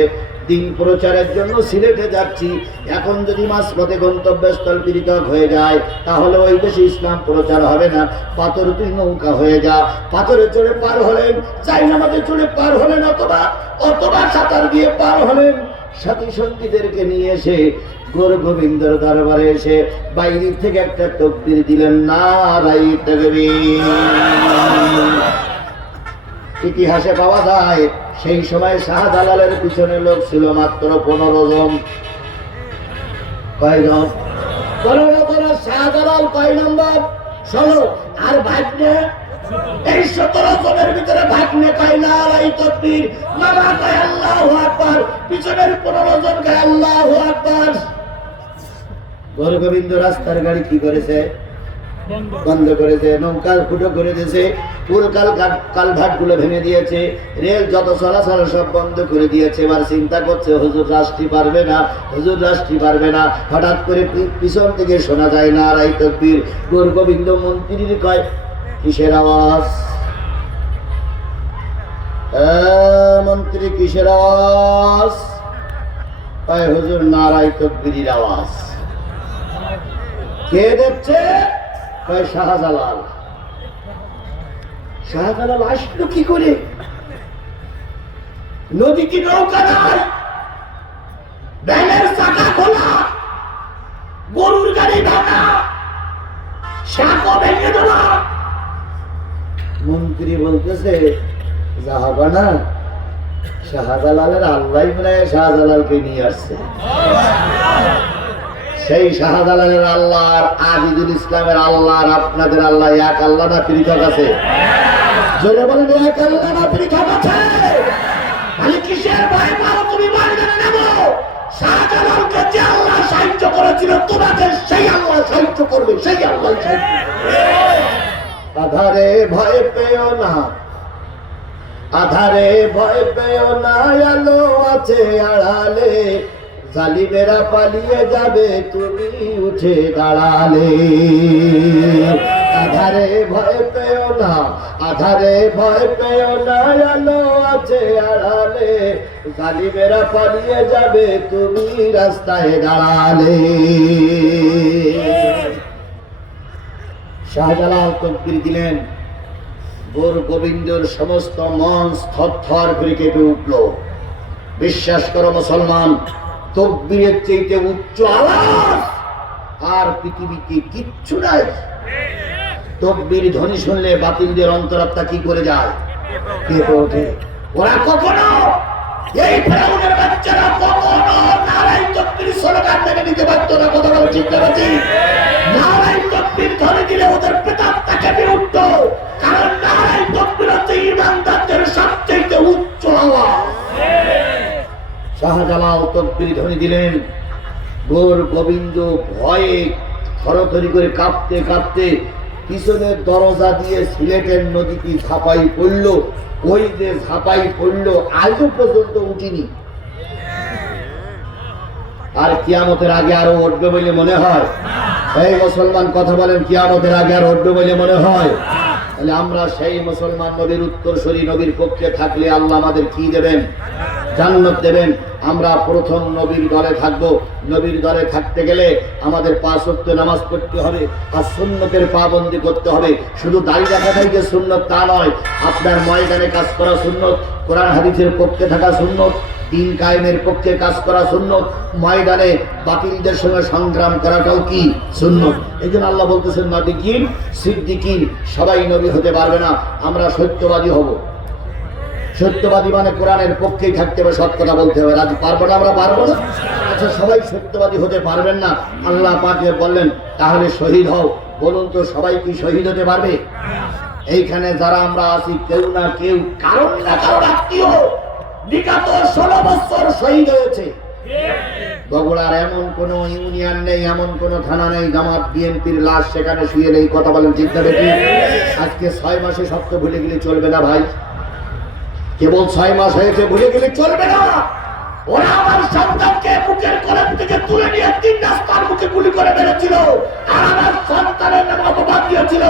দিন প্রচারের জন্য সিলেটে যাচ্ছি, এখন যদি মাঝপথে গন্তব্যস্থল পৃথক হয়ে যায় তাহলে ওই দেশে ইসলাম প্রচার হবে না, পাথর তুই নৌকা হয়ে যা। পাথরে চড়ে পার হলেন, যাই নামাজে চড়ে পার হলেন, অথবা সাঁতার দিয়ে পার হলেন। সাথী সঙ্গীদেরকে নিয়ে এসে গোর গোবিন্দর দরবারে এসে বাইরে থেকে একটা তাকবীর দিলেন, নারায়ে তাকবীর। ইতিহাসে পাওয়া যায় সেই সময় শাহজালালের পিছনে লোক ছিল মাত্র 15 জন। কয়জন? 15 জন। শাহজালাল কয় নম্বর? 16। আর ভাগ্নে এই 17 জনের ভিতরে ভাগ্নে কয় নারায়ে তাকবীর, মামা কয় আল্লাহু আকবার, পিছনের 15 জন কয় আল্লাহু আকবার। গোর গোবিন্দ রাস্তার গাড়ি কি করেছে? বন্ধ করেছে, নৌকা ফুটো করে দিয়েছে, পুল কালভার্ট গুলো ভেঙে দিয়েছে, রেল যত চলাচল সব বন্ধ করে দিয়েছে। এবার চিন্তা করছে হুজুর রাষ্ট্রী পারবে না, হুজুর রাষ্ট্রী পারবে না। হঠাৎ করে পিছন থেকে শোনা যায় নারায়ে তাকবীর। গোর গোবিন্দ মন্ত্রীর কয়, কিসের আওয়াজ? মন্ত্রী কিসের আওয়াজ? কয় হুজুর নারায়ে তাকবীরের আওয়াজ। কে দেখছে? কয় শাহজালাল। শাহজালাল আসলো কি করে? নদী কি নৌকা নয়, ব্যানের চাকা খোলা, গরুর গাড়ি ভাঙা, শাকও ভেঙে দেওয়া। মন্ত্রী বলতেছে জাহাবানা, শাহজালালের আল্লাহ মনে হয় শাহজালালকে নিয়ে আসছে। সেই শাহজালালের আল্লাহ আর আজিজুল ইসলামের আল্লাহ আর আপনাদের আল্লাহ এক আল্লাহ না পৃথক আছে? জোরে বলেন এক আল্লাহ না পৃথক আছে? আমি কিসের ভয় পাও তুমি ময়দানে নেবো? শাহজালালকে যে আল্লাহ সাহায্য করেছিল তোমাকে সেই আল্লাহ সাহায্য করবে, সেই আল্লাহ সাহায্য। আধারে ভয় পেও না, আধারে ভয় পেও না, আলো আছে আড়ালে, জালিমেরা পালিয়ে যাবে তুমি উঠে দাঁড়ালে। আধারে ভয় পেও না, আধারে ভয় পেও না, আলো আছে আড়ালে, জালিমেরা পালিয়ে যাবে তুমি রাস্তায় দাঁড়ালে। শাহজালাল তকবীর দিলেন, গোর গোবিন্দর সমস্ত মন থরথর করে কেঁপে উঠল। বিশ্বাস করো মুসলমান, তকবীরের চাইতে উচ্চ আওয়াজ আর পৃথিবীতে কিচ্ছু নাই। তকবীর ধ্বনি শুনলে বাতিলদের অন্তরাত্মা কি করে যায়? কেঁপে ওঠে। ওরা কখনো, এই ফেরাউনের বাচ্চারা কখনো নারাই তকবীর স্লোগান মেনে নিতে পারতো না। কথা বলো ঠিক না ঠিক? নারাই তকবীর ধরে দিলে ওদের প্রেতাত্মা কেঁপে উঠত, কারণ নারাই তকবীর হচ্ছে ঈমানদারদের সবচেয়ে উচ্চ আওয়াজ। শাহজালাল তকবীর ধ্বনি দিলেন, গোর গোবিন্দ ভয়ে থরথরি করে কাঁপতে কাঁপতে পিছনের দরজা দিয়ে সিলেটের নদীতে ঝাঁপাই পড়ল। ওই যে ঝাঁপাই পড়ল আজও পর্যন্ত উঠিনি। আর কিয়ামতের আগে আরো উঠবে বলে মনে হয়? এই মুসলমান কথা বলেন, কিয়ামতের আগে আর উঠবে বলে মনে হয়? তাহলে আমরা সেই মুসলমান, নবীর উত্তরসূরি, নবীর পক্ষে থাকলে আল্লাহ আমাদের কি দেবেন? জান্নাত দেবেন। আমরা প্রথম নবীর দলে থাকব। নবীর দলে থাকতে গেলে আমাদের 5 ওয়াক্ত নামাজ পড়তে হবে আর সুন্নতের পাবন্দি করতে হবে। শুধু দাঁড়িয়ে রাখাটাই যে সুন্নত তা নয়, আপনার ময়দানে কাজ করা সুন্নত, কোরআন হাদিসের পক্ষে থাকা সুন্নত, দিন কায়েমের পক্ষে কাজ করা সুন্নত, ময়দানে বাতিলদের সঙ্গে সংগ্রাম করাটাও কি সুন্নত। এই জন্য আল্লাহ বলতেছেন নবীগণ সিদ্দিকিন সবাই নবী হতে পারবে না, আমরা সত্যবাদী হব। সত্যবাদী মানে কোরআনের পক্ষেই থাকতে হবে, সৎ কথা বলতে হবে। রাজি পারবো না? আমরা পারবো না। আচ্ছা, সবাই সত্যবাদী হতে পারবেন না, আল্লাহ পাক বললেন তাহলে শহীদ হও। বলুন তো সবাই কি শহীদ হতে পারবে? এইখানে যারা আমরা আছি কেউ না কেউ কারণ না কারণ আত্মীয় বিগত 16 বছর শহীদ হয়েছে। বগুড়ার এমন কোন ইউনিয়ন নেই, এমন কোন থানা নেই জামাত বিএনপির লাশ সেখানে শুয়ে নেই। কথা বলেন ঠিক না বেটি? আজকে 6 মাসে সত্য ভুলে গেলে চলবে না ভাই। কেবল 6 মাস হয়েছে ভুলে গেলে চলবে না। ওরা আমার সন্তানকে বুকের কলম থেকে তুলে নিয়ে 3 রাস্তার মুখে গুলি করে মেরেছিল, আর আমার সন্তানের নাম অপবাদ দিয়েছিল।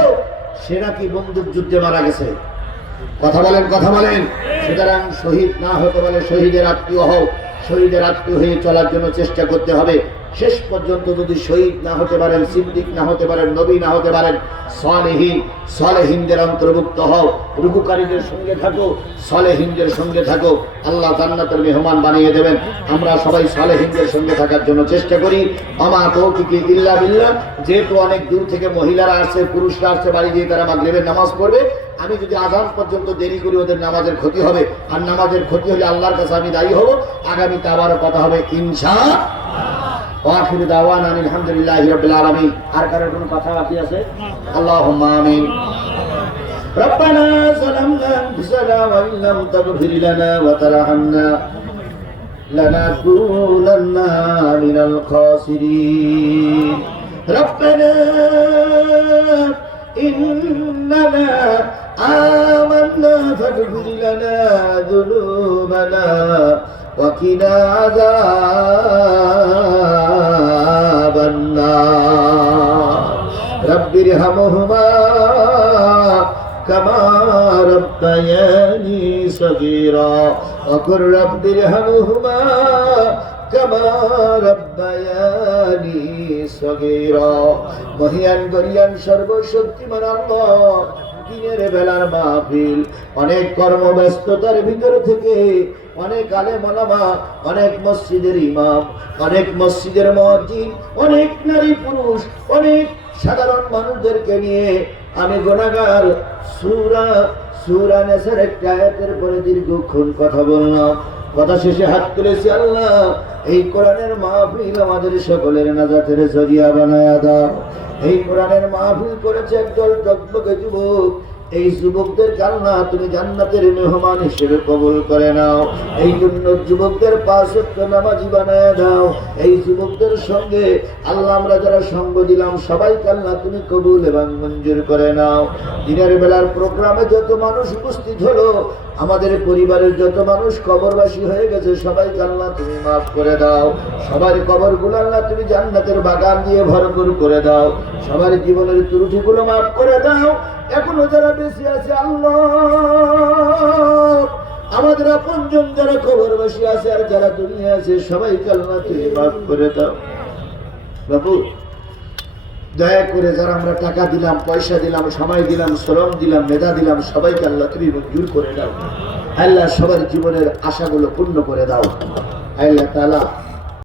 সেরা কি বন্দুক যুদ্ধে মারা গেছে? কথা বলেন, কথা বলেন। সুতরাং শহীদ না হতে বলে শহীদের আত্মীয় হও। শহীদের আত্মীয় হয়ে চলার জন্য চেষ্টা করতে হবে। শেষ পর্যন্ত যদি শহীদ না হতে পারেন, সিদ্দিক না হতে পারেন, নবী না হতে পারেন, সালেহীনদের অন্তর্ভুক্ত হও। রুকুকারীদের সঙ্গে থাকো, সালেহীনদের সঙ্গে থাকো, আল্লাহ জান্নাতের মেহমান বানিয়ে দেবেন। আমরা সবাই সালেহীনদের সঙ্গে থাকার জন্য চেষ্টা করি। আমা তৌফিকি ইল্লা বিল্লাহ। যেহেতু অনেক দূর থেকে মহিলারা আসছে, পুরুষরা আসছে, বাড়ি গিয়ে তারা মাগরিবের নামাজ পড়বে। আমি যদি আযান পর্যন্ত দেরি করি ওদের নামাজের ক্ষতি হবে, আর নামাজের ক্ষতি হলে আল্লাহর কাছে আমি দায়ী হব। আগামীতে আবারও কথা হবে ইনশাআল্লাহ। আখির দাওয়ানা আলহামদুলিল্লাহি রাব্বিল আলামিন। আর কারোর কোনো কথা বাকি আছে? আল্লাহুম্মা আমিন। রব্বানা যালামনা আনফুসানা ওয়া ইন লাম তাগফির লানা ওয়া তারহামনা লানাকুনান্না মিনাল খাসিরিন। রব্বানা ইন্নানা আমান্না ফাগফির লানা যুনুবানা وقنا عذاب النار رب ارحمهما كما ربياني صغيرا وقل رب ارحمهما كما ربياني صغيرا মহিয়ান গরিয়ান সর্বশক্তিমান আল্লাহ দিনের বেলার মাহফিল, অনেক কর্মব্যস্ততার ভিতর থেকে অনেক আলেম ওলামা, অনেক মসজিদের ইমাম, অনেক মসজিদের মুয়াজ্জিন, অনেক নারী পুরুষ, অনেক সাধারণ মানুষদেরকে নিয়ে আমি গুনাহগার সূরা নেসের একটা আয়াতের পরে দীর্ঘক্ষণ কথা বললাম। কথা শেষে হাত তুলেছি, আল্লাহ এই কোরআনের মাহফিল আমাদের সকলের নাজাতের জরিয়া বানায়া দাও। এই কোরআনের মাহফিল করেছে একদল টকবকে যুবক, এই যুবকদের আল্লাহ তুমি জান্নাতের মেহমান হিসেবে কবুল করে নাও। এই জন্য যুবকদের 5 ওয়াক্ত নামাজি বানায়া দাও। এই যুবকদের সঙ্গে আল্লাহ আমরা যারা সঙ্গ দিলাম সবাইকে আল্লাহ তুমি কবুল এবং মঞ্জুর করে নাও। দিনের বেলার প্রোগ্রামে যত মানুষ উপস্থিত হলো, আমাদের পরিবারের যত মানুষ কবরবাসী হয়ে গেছে সবাইকে আল্লাহ তুমি মাফ করে দাও। সবার কবরগুলো আল্লাহ তুমি জান্নাতের বাগান দিয়ে ভরপুর করে দাও। সবার জীবনের ত্রুটিগুলো মাফ করে দাও। এখনো যারা বেঁচে আছে আল্লাহ, আমাদের আপনজন যারা কবরবাসী আছে আর যারা দুনিয়া আছে সবাইকে আল্লাহ তুমি মাফ করে দাও। বাবু দয়া করে যারা আমরা টাকা দিলাম, পয়সা দিলাম, সময় দিলাম, শ্রম দিলাম, মেধা দিলাম, সবাইকে আল্লাহ তুমি মঞ্জুর করে দাও। আল্লাহ সবার জীবনের আশাগুলো পূর্ণ করে দাও। আল্লাহ তাআলা